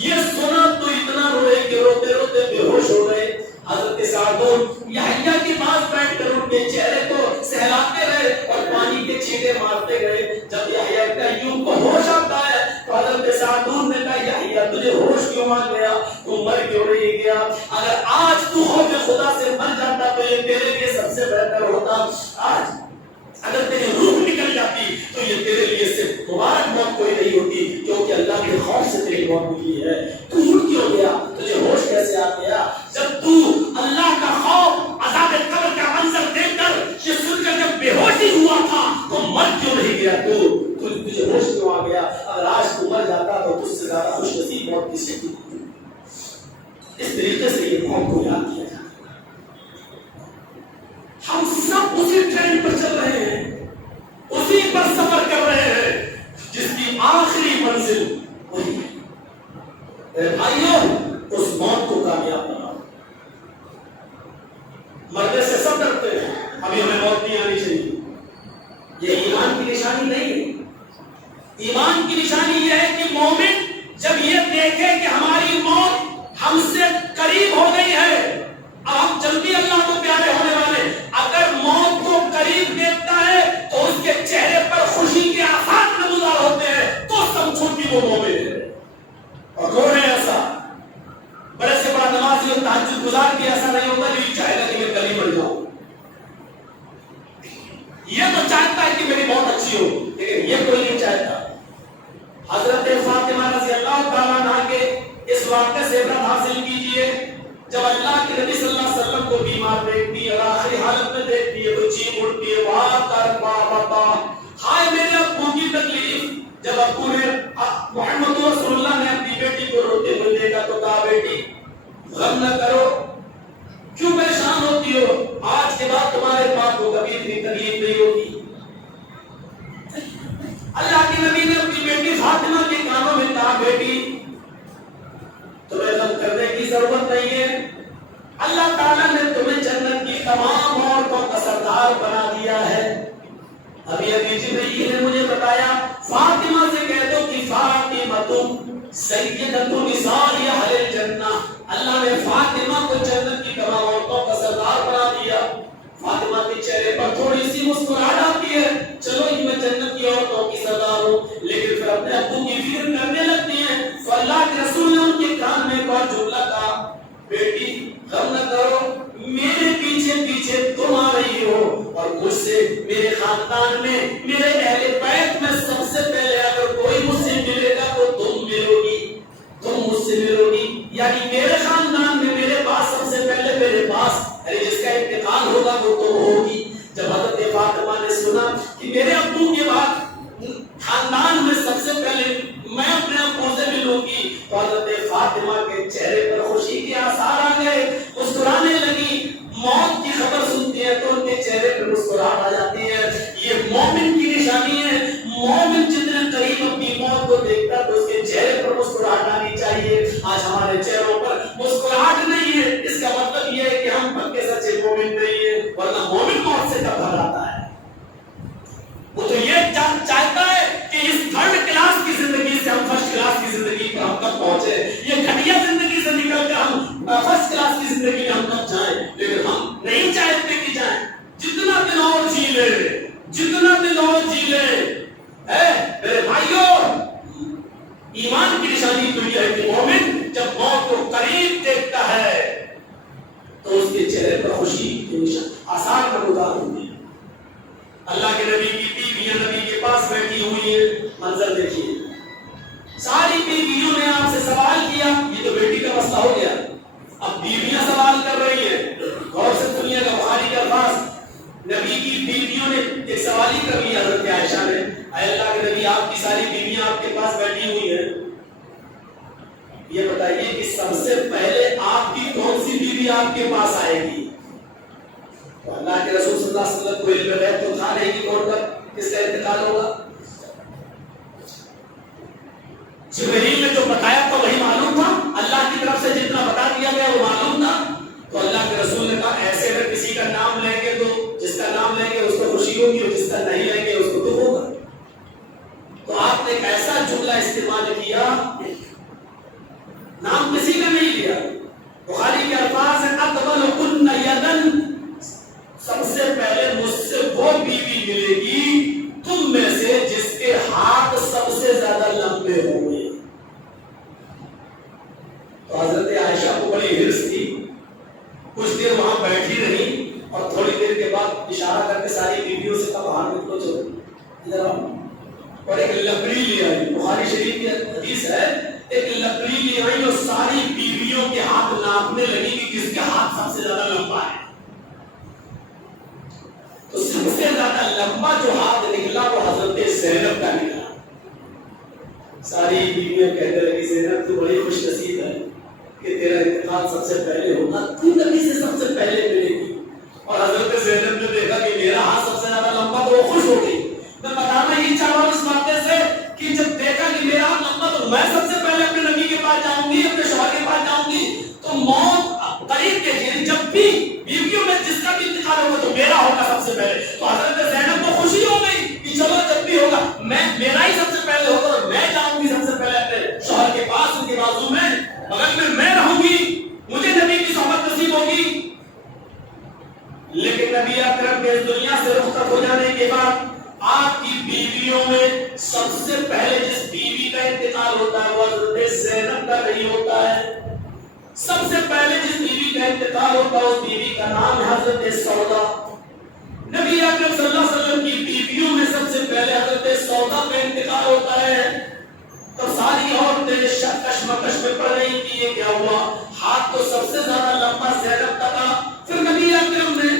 یہ سنا تو اتنا روئے کہ روتے روتے بے ہوش ہو گئے. حضرت سعدون یحییٰ کے پاس بیٹھ کر ان کے چہرے کو سہلاتے رہے اور پانی کے چھینٹے مارتے گئے. جب یحییٰ ابن ایوب کو ہوش آتا ہے تو حضرت سعدون نے کہا یحییٰ تجھے ہوش کیوں آ گیا, تو مر کیوں نہیں گیا؟ اگر آج تو خوف خدا سے مر جاتا تو یہ تیرے لیے سب سے بہتر ہوتا. آج اگر تیری روح نکل جاتی تو یہ تیرے لیے صرف مبارک موت کوئی نہیں ہوتی, کیونکہ اللہ کے خوف سے تیری موت ملی ہے. تو اٹھ کیوں گیا؟ تجھے ہوش کیسے آ گیا؟ جب تو اللہ کا خوف عذاب قبر طریقے سے یہ قوم کو یاد کیا جائے. ہم سب اسی ٹرین پر چل رہے ہیں, اسی پر سفر کر رہے ہیں جس کی آخری منزل وہی ہے. میرے بھائیوں, اس موت کو کامیاب بناؤ. مرنے سے سب ڈرتے ہیں, ابھی ہمیں موت نہیں آنی چاہیے. یہ ایمان کی نشانی نہیں ہے. ایمان کی نشانی یہ ہے کہ مومن جب یہ دیکھے کہ ہماری موت ہم سے قریب ہو گئی ہے, اب ہم جلدی اللہ کو پیارے ہونے والے, اگر موت کو قریب دیکھتا ہے تو اس کے چہرے پر خوشی کے آثار نمودار ہوتے ہیں, تو سمجھو کہ وہ مومن ہے. اور کون ہے ایسا؟ بڑے سے بڑا نمازی اور تہجد گزار بھی ایسا نہیں ہوتا جو چاہے گا کہ میں کل ہی مر جاؤں. یہ تو چاہتا ہے کہ میری موت اچھی ہو, لیکن یہ کوئی نہیں چاہتا. حضرت فاطمہ رضی اللہ تعالیٰ عنہ کے اس واقعے سے عبرت حاصل کیجئے. جب اللہ کے نبی صلی اللہ علیہ وسلم کو بیمار دیکھتی ہے اور آخری حالت میں دیکھتی ہے تو چیخ اٹھتی ہے, ہائے میرے ابو کی تکلیف. جب ابو نے محمد رسول اللہ نے اپنی بیٹی کو روتے ہوئے دیکھا تو کہا, بیٹی غم نہ کرو, کیوں پریشان ہوتی ہو, آج کے بعد تمہارے ماں کو کبھی اتنی تکلیف نہیں ہوگی. اللہ کے نبی نے اپنی بیٹی فاطمہ کے کانوں میں کہا, بیٹی تمہیں غم کرنے کی ضرورت نہیں ہے, اللہ تعالیٰ نے تمہیں جنت کی تمام عورتوں کا سردار بنا دیا ہے. ابھی جبرائیل نے مجھے بتایا, فاطمہ سے کہہ دو کہ فاطمہ سیدۃ نساء اہل الجنہ. اللہ نے فاطمہ کو جنت کی تمام عورتوں کا سردار بنا دیا. فاطمہ کے چہرے پر تھوڑی سی مسکراہٹ آتی ہے, چلو میں جنت کی عورتوں کی سردار ہوں, لیکن پھر اپنے ابو کی فکر کرنے لگتی ہیں. تو اللہ کے رسول نے ان کے کان میں ایک اور جملہ کہا, بیٹی غم نہ کرو, میرے پیچھے پیچھے تم آ رہی ہو, اور مجھ سے میرے خاندان میں میرے اہل بیت میں سب سے پہلے اگر کوئی مجھ سے ملے گا تو تم ملو گی, تم مجھ سے ملو گی. یعنی میرے خاندان میں میرے پاس سب سے پہلے میرے پاس جس کا انتقال ہوگا وہ تم ہوگی. جب حضرت فاطمہ نے سنا کہ میرے ابو کے بعد خاندان میں سب سے پہلے میں اپنے ابو سے ملوں گی, تو حضرت فاطمہ کے چہرے پر خوشی کے آثار آ گئے, مسکرانے لگی. موت کی خبر سنتی ہے تو ان کے چہرے پر مسکراہٹ آ جاتی ہے. یہ مومن کی نشانی ہے. مومن جتنے قریب اپنی موت کو دیکھتا تو اس کے چہرے پر مسکراہٹ آنی چاہیے. آج ہمارے چہروں پر مسکراہٹ نہیں ہے, اس کا مطلب یہ ہے کہ ہم پکے سچے مومن نہیں ہیں, ورنہ مومن موت سے کب گھبراتا ہے. وہ تو یہ چاہتا ہے کہ اس تھرڈ کلاس کی زندگی سے ہم فرسٹ کلاس کی زندگی پر ہم تک پہنچے, یہ گھٹیا زندگی سے نکل کر ہم فرسٹ کلاس کی زندگی میں ہم تک جائیں, لیکن ہم نہیں چاہتے کہ جائیں. جتنا دن اور جی لے, جتنا دن اور جی لے. میرے بھائیوں, ایمان کی نشانی تو یہ ہے کہ مومن جب موت کو قریب دیکھتا ہے تو اس کے چہرے پر خوشی کے آثار نمودار ہوتے ہیں. اللہ کے نبی کی بیویاں نبی کے پاس بیٹھی ہوئی ہیں, منظر دیکھیے. ساری بیویوں نے آپ سے سوال کیا, یہ تو بیٹی کا مسئلہ ہو گیا, اب بیویاں سوال کر رہی ہیں. غور سے سنیے گا, بخاری کے الفاظ, نبی کی بیویوں نے ایک سوال ہی کر لیا حضرت عائشہ نے, اے اللہ کے نبی آپ کی ساری بیویاں آپ کے پاس بیٹھی ہوئی ہیں, یہ بتائیے کہ سب سے پہلے آپ کی کون سی بیوی آپ کے پاس آئے گی؟ تو اللہ کے رسول صلی اللہ علیہ وسلم کو علم غیب تو تھا نہیں کہ کون کب کس کا انتقال ہوگا. جبرائیل نے جو بتایا تھا وہی معلوم تھا, اللہ کی طرف سے جتنا بتا دیا گیا وہ معلوم تھا. تو اللہ کے رسول نے کہا ایسے اگر کسی کا نام لیں گے تو جس کا نام لیں گے اس کو خوشی ہوگی, اور جس کا نہیں لیں گے اس کو دکھ ہوگا. تو آپ نے ایک ایسا جملہ استعمال کیا, نام کسی کا نہیں لیا. بخاری کے الفاظ ہیں, اقبلکن یدن, سب سے پہلے مجھ سے وہ بیوی ملے گی تم میں سے جس کے ہاتھ سب سے زیادہ لمبے ہوں گے. تو حضرت عائشہ کو بڑی ہرس تھی, کچھ دیر وہاں بیٹھی رہی اور تھوڑی دیر کے بعد اشارہ کر کے ساری بیویوں سے کہا باہر نکلو, چلو ادھر آؤ. اور ایک لکڑی لے آئی, بخاری شریف کی حدیث ہے, ایک لکڑی لے آئی اور ساری بیویوں کے ہاتھ ناپنے لگی کہ کس کا ہاتھ سب سے زیادہ لمبا ہے. تو سب سے زیادہ لمبا جو ہاتھ نکلا وہ حضرت زینب کا نکلا. ساری بیویاں کہنے لگی زینب تو بڑی خوش نصیب ہے, کہ تیرا انتقال سب سے پہلے ہوگا، تو نبی سے سب سے پہلے ملے گی۔ اور حضرت زینب نے دیکھا کہ میرا ہاتھ سب سے زیادہ لمبا، تو وہ خوش ہو گئی۔ میں بتانا یہ چاہ رہا ہوں اس واقعے سے کہ جب دیکھا کہ میرا ہاتھ لمبا تو میں سب سے پہلے اپنے نبی کے پاس جاؤں گی، اپنے شوہر کے پاس جاؤں گی، تو موت قریب کے لیے جب بھی بیویوں میں جس کا بھی انتقال ہوگا تو میرا ہوگا سب سے پہلے۔ تو حضرت زینب کو خوشی ہو گئی کہ چلو جب بھی ہوگا میرا ہی سب سے پہلے ہوگا، اور میں جاؤں گی سب سے پہلے اپنے شوہر کے پاس، ان کے بازو میں بغل میں رہوں گی، مجھے نبی کی صحبت نصیب ہوگی۔ لیکن نبی اکرم کے اس دنیا سے رخصت ہو جانے کے بعد آپ کی بیویوں میں سب سے پہلے جس بیوی کا انتقال ہوتا ہے وہ حضرت زینب کا نہیں ہوتا ہے۔ سب سے پہلے جس بیوی کا انتقال ہوتا ہے اس بیوی کا نام ہے حضرت سودا۔ نبی اکرم صلی اللہ علیہ وسلم کی بیویوں میں سب سے پہلے حضرت سودا کا انتقال ہوتا ہے۔ تو ساری عورتیں کشمکش میں پڑ رہی کہ یہ کیا ہوا، ہاتھ تو سب سے زیادہ لمبا زینب کا تھا۔ پھر نبی اکرم نے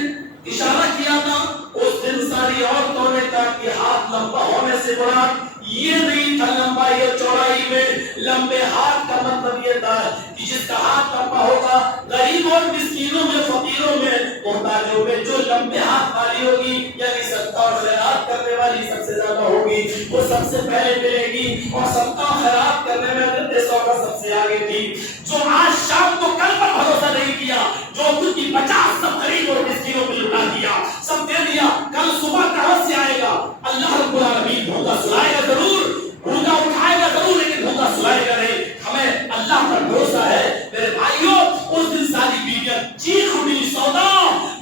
اشارہ کیا تھا، اس دن ساری عورتوں نے کہا کہ ہاتھ لمبا ہونے سے مراد یہ نہیں تھا لمبائی اور چوڑائی میں، لمبے ہاتھ کا مطلب یہ تھا کہ جس کا ہاتھ لمبا ہوگا غریب اور مسکینوں میں، فقیروں میں، محتاجوں میں جو لمبے ہاتھ والی ہوگی، یعنی صدقہ اور خیرات کرنے والی سب سے زیادہ ہوگی، وہ سب سے پہلے ملے گی۔ اور صدقہ اور خیرات کرنے میں حضرت سودا سب سے آگے تھی، جو آج شام کو کل پر بھروسہ نہیں کیا، جو خود کی 50 سب غریب اور مسکینوں میں لٹا دیا، سب دے دیا، کل صبح کہاں سے آئے گا؟ اللہ رب العالمین بھوکا سلائے گا ضرور، بھوکا اٹھائے گا ضرور، لیکن بھوکا سلائے گا نہیں۔ ہمیں اللہ پر بھروسہ ہے میرے بھائیوں۔ اس دن ساری بیویاں چیخ اٹھی، سودا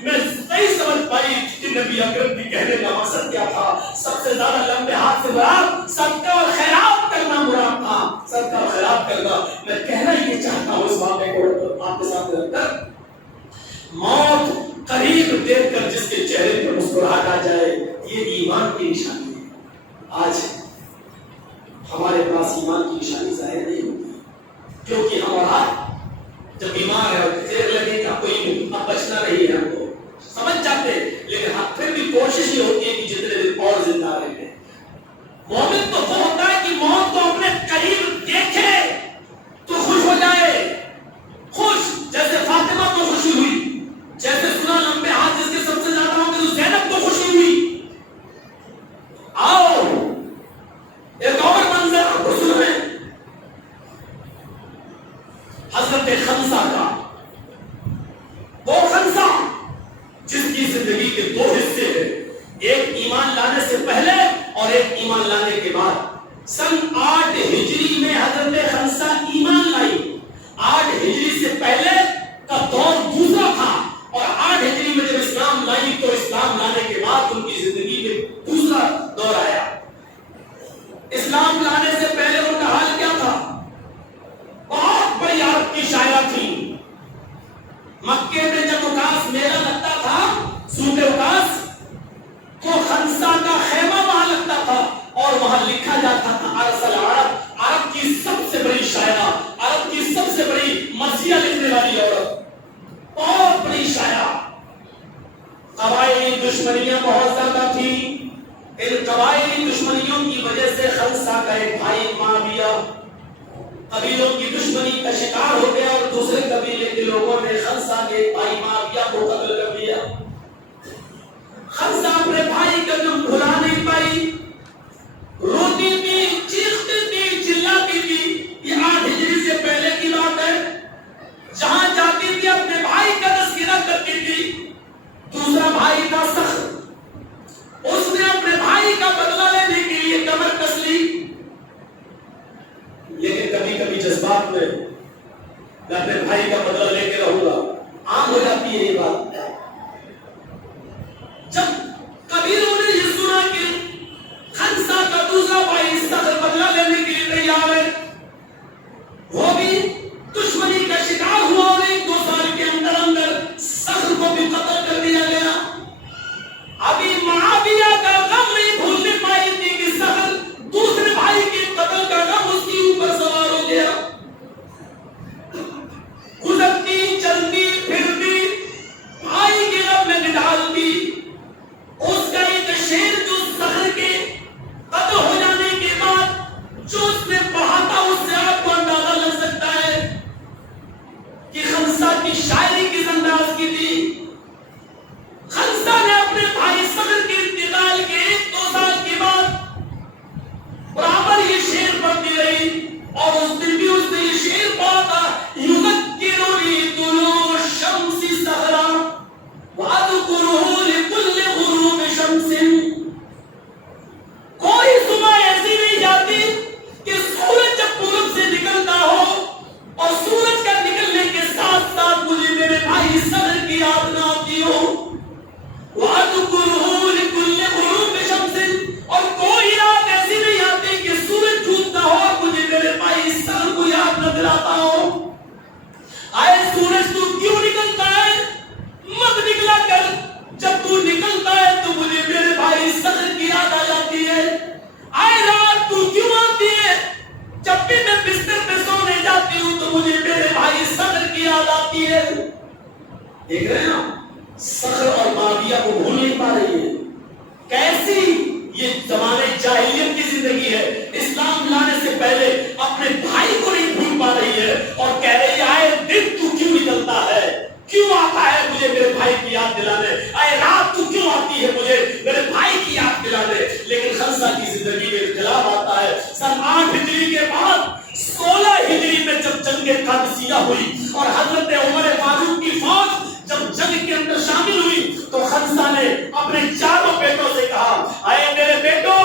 میں نہیں سمجھ پائی کہ نبی اکرم کی کہنے کا مقصد کیا تھا۔ سب سے زیادہ لمبے ہاتھ سے مراد صدقہ اور خیرات کرنا مراد تھا، صدقہ اور خیرات کرنا۔ میں کہنا یہ چاہتا ہوں اس واقعے کو آپ کے سامنے رکھ کر، موت قریب دیکھ کر جس کے چہرے پر مسکراہٹ آ جائے یہ ایمان کی نشانی ہے۔ آج ہمارے پاس ایمان کی نشانی ظاہر نہیں ہوتی، کیونکہ ہمارا جب بیمار ہے اور دیر لگے کہ کوئی اب بچنا نہیں ہے، ہم کو سمجھ جاتے، لیکن ہم پھر بھی کوشش یہ ہوتی ہے کہ جتنے دن اور زندہ رہے۔ مومن تو وہ ہوتا ہے کہ موت کو اپنے قریب دیکھے تو خوش ہو جائے، خوش، جیسے فاطمہ کو خوشی ہوئی، جیسے سنا لمبے ہاتھ جس کے سب سے زیادہ ہوں گے تو زینب کو خوشی ہوئی۔ آؤ ایک اور منظر آپ کو سنیں، حضرت خنسا کا، وہ خنسا جس کی زندگی کے 2 حصے ہیں، ایک ایمان لانے سے پہلے اور ایک ایمان لانے کے بعد۔ سن 8 ہجری میں حضرت خنسا ایمان لائی۔ 8 ہجری سے پہلے کا دور دوسرا تھا، اور 8 ہجری میں جب اسلام لائی تو اسلام لانے کے بعد ان کی زندگی میں دوسرا دور آیا۔ اسلام لانے سے پہلے ان کا حال کیا تھا؟ بہت بڑی عرب کی شاعرہ تھی۔ مکے میں جب اکاس میلہ لگتا تھا، سوٹ اکاس، تو خنسا کا خیمہ وہاں لگتا تھا اور وہاں لکھا جاتا تھا ارسل عرب، عرب کی سب سے بڑی شاعرہ، عرب کی سب سے بڑی مرثیہ لکھنے والی عورت، بہت بڑی شاعرہ۔ قبائلی دشمنیاں بہت زیادہ تھی، ان قبائلی دشمنیوں کی وجہ سے خنسا کا ایک بھائی معاویہ قبیلوں کی دشمنی کا شکار ہو گیا، اور دوسرے قبیلے کے لوگوں نے خنسا کے ایک بھائی معاویہ کو قتل کر دیا۔ خنسا اپنے بھائی کا غم بھلا نہیں پائی، روتی تھی، چیختی تھی، چلاتی تھی۔ یہ 8 ہجری سے پہلے کی بات ہے، جہاں جاتی تھی اپنے بھائی کا تذکرہ کرتی تھی۔ دوسرا بھائی تھا سخر، اس نے اپنے بھائی کا بدلہ لینے کے لیے کمر کس لی، لیکن کبھی کبھی جذبات میں میں اپنے بھائی کا بدلہ لے کے رہوں گا، عام ہو جاتی ہے یہ بات۔ جب قبیلوں نے یہ سنا کہ خنسا کا دوسرا بھائی سخر بدلہ لینے کے لیے تیار ہے، وہ بھی دشمنی کا شکار ہوا، اور 1-2 سال کے اندر اندر سخر کو بھی قتل کر دیا گیا۔ ابھی معاویہ کا غم نہیں بھولنے پائی تھی کہ سخر دوسرے بھائی کے قتل کا غم اس کے اوپر سوار ہو گیا۔ گزرتی چلتی پھرتی اور اس دن بھی اس نے یہ شعر پڑھا تھا یذکرنی طلوع الشمس سحرا واذکرہ لکل غروب شمس. کوئی صبح ایسی نہیں جاتی کہ سورج جب پورب سے نکلتا ہو اور سورج کا نکلنے کے ساتھ ساتھ مجھے میرے بھائی سحر کی یاد نہ آتی ہو. وَأَذْكُرُهُ لِكُلِّ غُرُوبِ شَمْسٍ. اور کوئی رات ایسی نہیں آتی کہ سورج ڈوبتا ہو اور مجھے میرے بھائی سحر کو یاد نہ دلاتا ہو. آئے سورج تو کیوں نکلتا ہے؟ مت نکلا کر. جب تو نکلتا ہے تو مجھے میرے بھائی سحر کی یاد آ جاتی ہے. آئے رات تو کیوں آتی ہے؟ جب بھی میں بستر پہ سونے جاتی ہوں تو مجھے میرے بھائی سحر کی یاد آتی ہے. دیکھ رہے ہیں نا سحر اور ماویہ کو بھول نہیں پا رہی ہے. کیسی یہ زمانے جاہلیت کی زندگی ہے. اسلام لانے سے پہلے اپنے بھائی کو نہیں بھول پا رہی ہے اور کہہ رہی ہے آئے دن تو کیوں نکلتا ہے, کیوں آتا ہے مجھے میرے بھائی کی یاد دلانے, آئے رات تو کیوں آتی ہے مجھے میرے بھائی کی یاد دلانے. لیکن خنسا کی زندگی میں انقلاب آتا ہے. سن 8 ہجری کے بعد 16 ہجری میں جب جنگ قادسیہ ہوئی اور حضرت عمر فاروق کی فوج جب جنگ کے اندر شامل ہوئی تو خنسا نے اپنے چاروں بیٹوں سے کہا اے میرے بیٹوں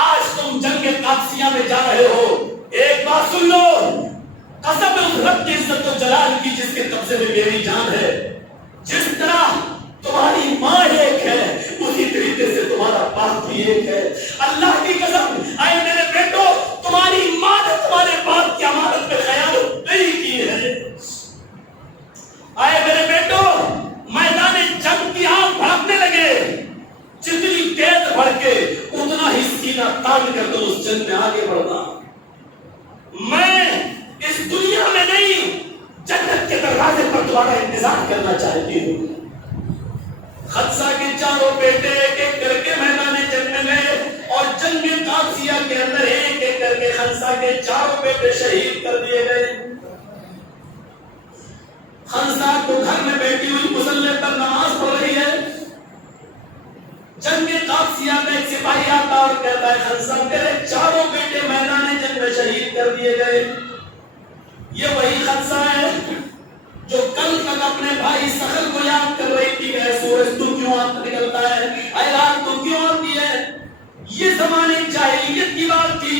آج تم جنگ قادسیہ میں جا رہے ہو, ایک بات سن لو, قسم اس رب کی عزت و جلال کی جس کے قبضے میں میری جان ہے, جس طرح تمہاری ماں ایک ہے اسی طریقے سے تمہارا باپ بھی ایک ہے. اللہ کی قسم اے میرے بیٹوں تمہاری ماں نے تمہارے باپ کی امانت پہ خیال نہیں کی ہے. آئے میرے بیٹو میدان جنگ کی آگ بھڑکنے لگے, جتنی تیز بھڑکے اتنا ہی سینہ تان کر تو اس جنگ میں آگے بڑھنا. میں اس دنیا میں نہیں جنت کے دروازے پر تمہارا انتظار کرنا چاہتی ہوں. خنسا کے چاروں بیٹے ایک ایک کر کے میدان جنگ میں گئے اور جنگ قادسیہ کے اندر ایک ایک کر کے خنسا کے چاروں بیٹے شہید کر دیے گئے. خنسا کو گھر میں بیٹھی ہوئی مصلی پر نماز پڑھ رہی ہے. جنگ قادسیہ میں ایک سپاہی آتا اور کہتا ہے خنسا تیرے چاروں بیٹے میدان جنگ میں شہید کر دیے گئے. یہ وہی خنسا ہے جو کل تک اپنے بھائی سحر کو یاد کر رہی تھی کہ سورج تو کیوں نکلتا ہے, اے رات تو کیوں آتی ہے. یہ زمانے جاہلیت کی بات تھی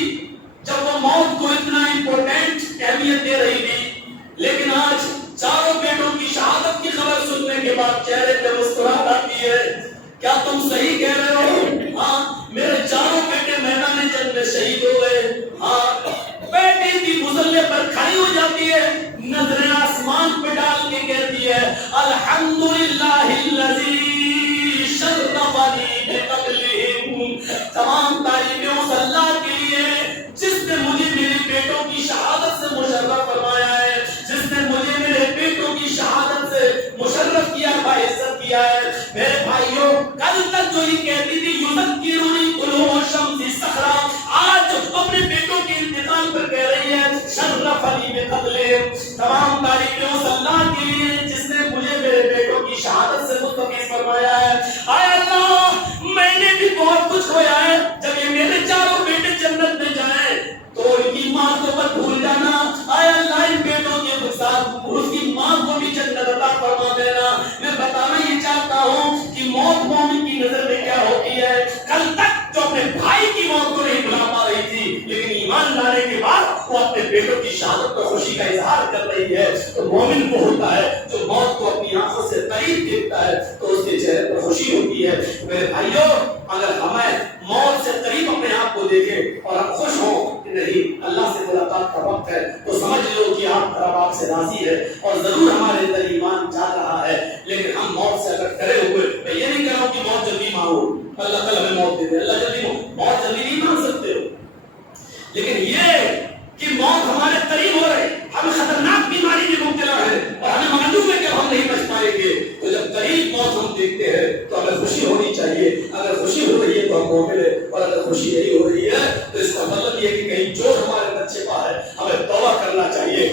جب وہ موت کو اتنا امپورٹنٹ اہمیت دے رہی تھی. لیکن آج چاروں بیٹوں کی شہادت کی خبر سننے کے بعد چہرے پہ مسکراہٹ آتی ہے. کیا تم صحیح کہہ رہے ہو؟ ہاں میرے چاروں بیٹے میدان جنگ میں شہید ہو گئے. ہاں بیٹی کی مصلی پر کھڑی ہو جاتی ہے, نظریں آسمان پہ ڈال کے کہتی ہے الحمدللہ الذی شرفنی بقتلہم. تمام تعریفیں اس اللہ کے لیے جس نے مجھے میرے بیٹوں کی شہادت سے مشرف فرمایا ہے, جس نے مجھے میرے بیٹوں کی شہادت سے مشرف کیا, باعزت کیا ہے. میرے بھائیوں کل تک جو یہ کہتی تھی یذکرنی طلوع الشمس سحرا, آج اپنے بیٹوں کے انتقال پر کہہ رہی ہے شرفنی بقتلہم. تمام تعریفیں اس اللہ کے لیے جس نے مجھے میرے بیٹوں کی شہادت سے مستفیض فرمایا ہے. اے اللہ میں نے بھی بہت کچھ کھویا ہے, جب یہ میرے چاروں بیٹے جنت میں جائیں تو ان کی ماں کو مت بھول جانا. اے اللہ ان بیٹوں کے ساتھ اس کی ماں کو بھی جنت عطا فرما دینا. میں بتانا یہ چاہتا ہوں کہ موت مومن کی نظر میں کیا ہوتی ہے. کل تک جو اپنے بھائی کی موت کو نہیں بھلا پا رہی تھی, لیکن ایمان لانے کے بعد وہ اپنے بیٹوں کی شہادت پر خوشی کا اظہار کر رہی ہے. تو مومن کو ہوتا ہے جو موت کو اپنی آنکھوں سے قریب دیکھتا ہے تو اس کے چہرے پر خوشی ہوتی ہے. میرے بھائیوں اگر ہمیں موت سے قریب اپنے آپ کو دیکھیں اور ہم خوش ہوں کہ نہیں اللہ سے ملاقات کا وقت ہے, تو سمجھ لو کہ آپ رب آپ سے راضی ہے اور ضرور ہمارے اندر ایمان جا رہا ہے. لیکن ہم موت سے اگر ڈرے ہوئے, میں یہ نہیں کہہ رہا ہوں کہ موت جلدی مانگو, اللہ تعالیٰ ہمیں موت دے دے, اللہ جلدی موت جلدی نہیں مانگ سکتے ہو. لیکن یہ کہ موت ہمارے قریب ہو رہے, ہم خطرناک بیماری میں مبتلا ہے اور ہمیں معلوم ہے کہ ہم نہیں بچ پائیں گے, تو جب قریب موت ہم دیکھتے ہیں تو ہمیں خوشی ہونی چاہیے. اگر خوشی ہو رہی ہے تو ہم مومن ہیں, اور اگر خوشی نہیں ہو رہی ہے تو اس کا مطلب یہ کہ کہیں جو ہمارے اندر چھپا ہے ہمیں توبہ کرنا چاہیے.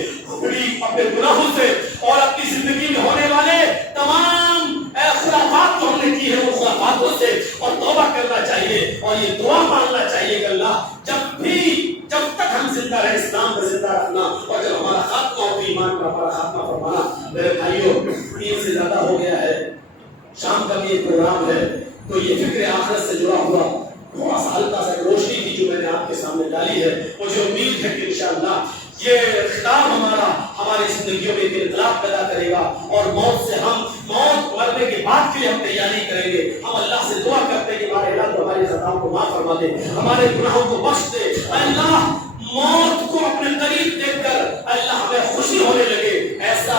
اپنے گناہوں سے اور اپنی زندگی میں ہونے والے تمام خرافات جو ہم نے کی ہے ان خرافاتوں سے اور توبہ کرنا چاہیے اور یہ دعا مانگنا چاہیے کہ اللہ جب تک ہم زندہ زندہ رہے اسلام کو زندہ رکھنا، اور جب ہمارا خاتمہ ہو تو ایمان کا ہمارا خاتمہ فرمانا۔ میرے بھائیوں 3 سے زیادہ ہو گیا ہے، شام کا بھی ایک پروگرام ہے، تو یہ فکر آخرت سے جڑا ہوا تھوڑا سا ہلکا سا روشنی تھی جو میں نے آپ کے سامنے ڈالی ہے۔ مجھے امید ہے کہ انشاءاللہ یہ خطاب ہمارا ہماری زندگیوں میں ایک انقلاب پیدا کرے گا، اور موت سے ہم موت مرنے کے بعد کے لیے ہم تیاری کریں گے۔ ہم اللہ سے دعا کرتے ہیں کہ ہمارے اللہ تو ہماری خطاؤں کو معاف فرما دے، ہمارے گناہوں کو بخش دے۔ اللہ موت کو اپنے قریب دیکھ کر اللہ ہمیں خوشی ہونے لگے، ایسا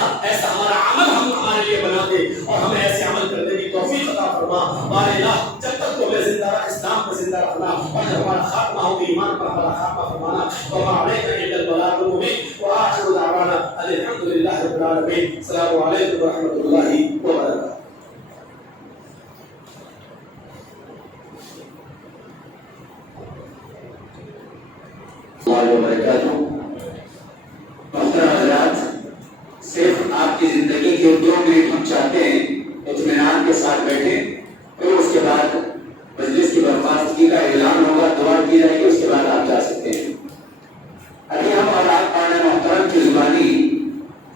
ہمارا عمل ہم ہمارے لیے بنا دے، اور ہمیں ایسے عمل کرنے کی توفیق عطا فرما۔ ہمارے اللہ جب تک تو ہمیں زندہ رکھ، اسلام کو زندہ رکھنا، اور جب ہمارا خاتمہ ہو تو ایمان پر ہمارا خاتمہ فرمانا۔ وما علیک الا البلاغ المبین، وآخر دعوانا ان الحمد للہ رب العالمین۔ السلام علیکم ورحمۃ اللہ وبرکاتہ۔ وبرکاتہ۔ محترم حضرات، صرف آپ کی زندگی کے 2 منٹ ہم چاہتے ہیں اطمینان کے ساتھ بیٹھیں، پھر اس کے بعد مجلس کی برخاستگی کا اعلان ہوگا، دعا کی جائے گی، اس کے بعد آپ جا سکتے ہیں۔ ابھی ہم اور آپ قائد محترم کی زبانی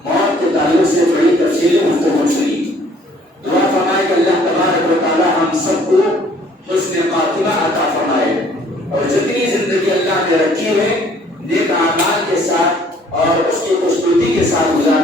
موت کے تعلق سے بڑی تفصیلی گفتگو سنی۔ دعا فرمائے کہ اللہ تبارک و تعالی ہم سب کو حسن خاتمہ عطا فرمائے، اور جتنی زندگی اللہ نے رکھی ہے نیک اعمال کے ساتھ اور اس کی خوشنودی کے ساتھ گزار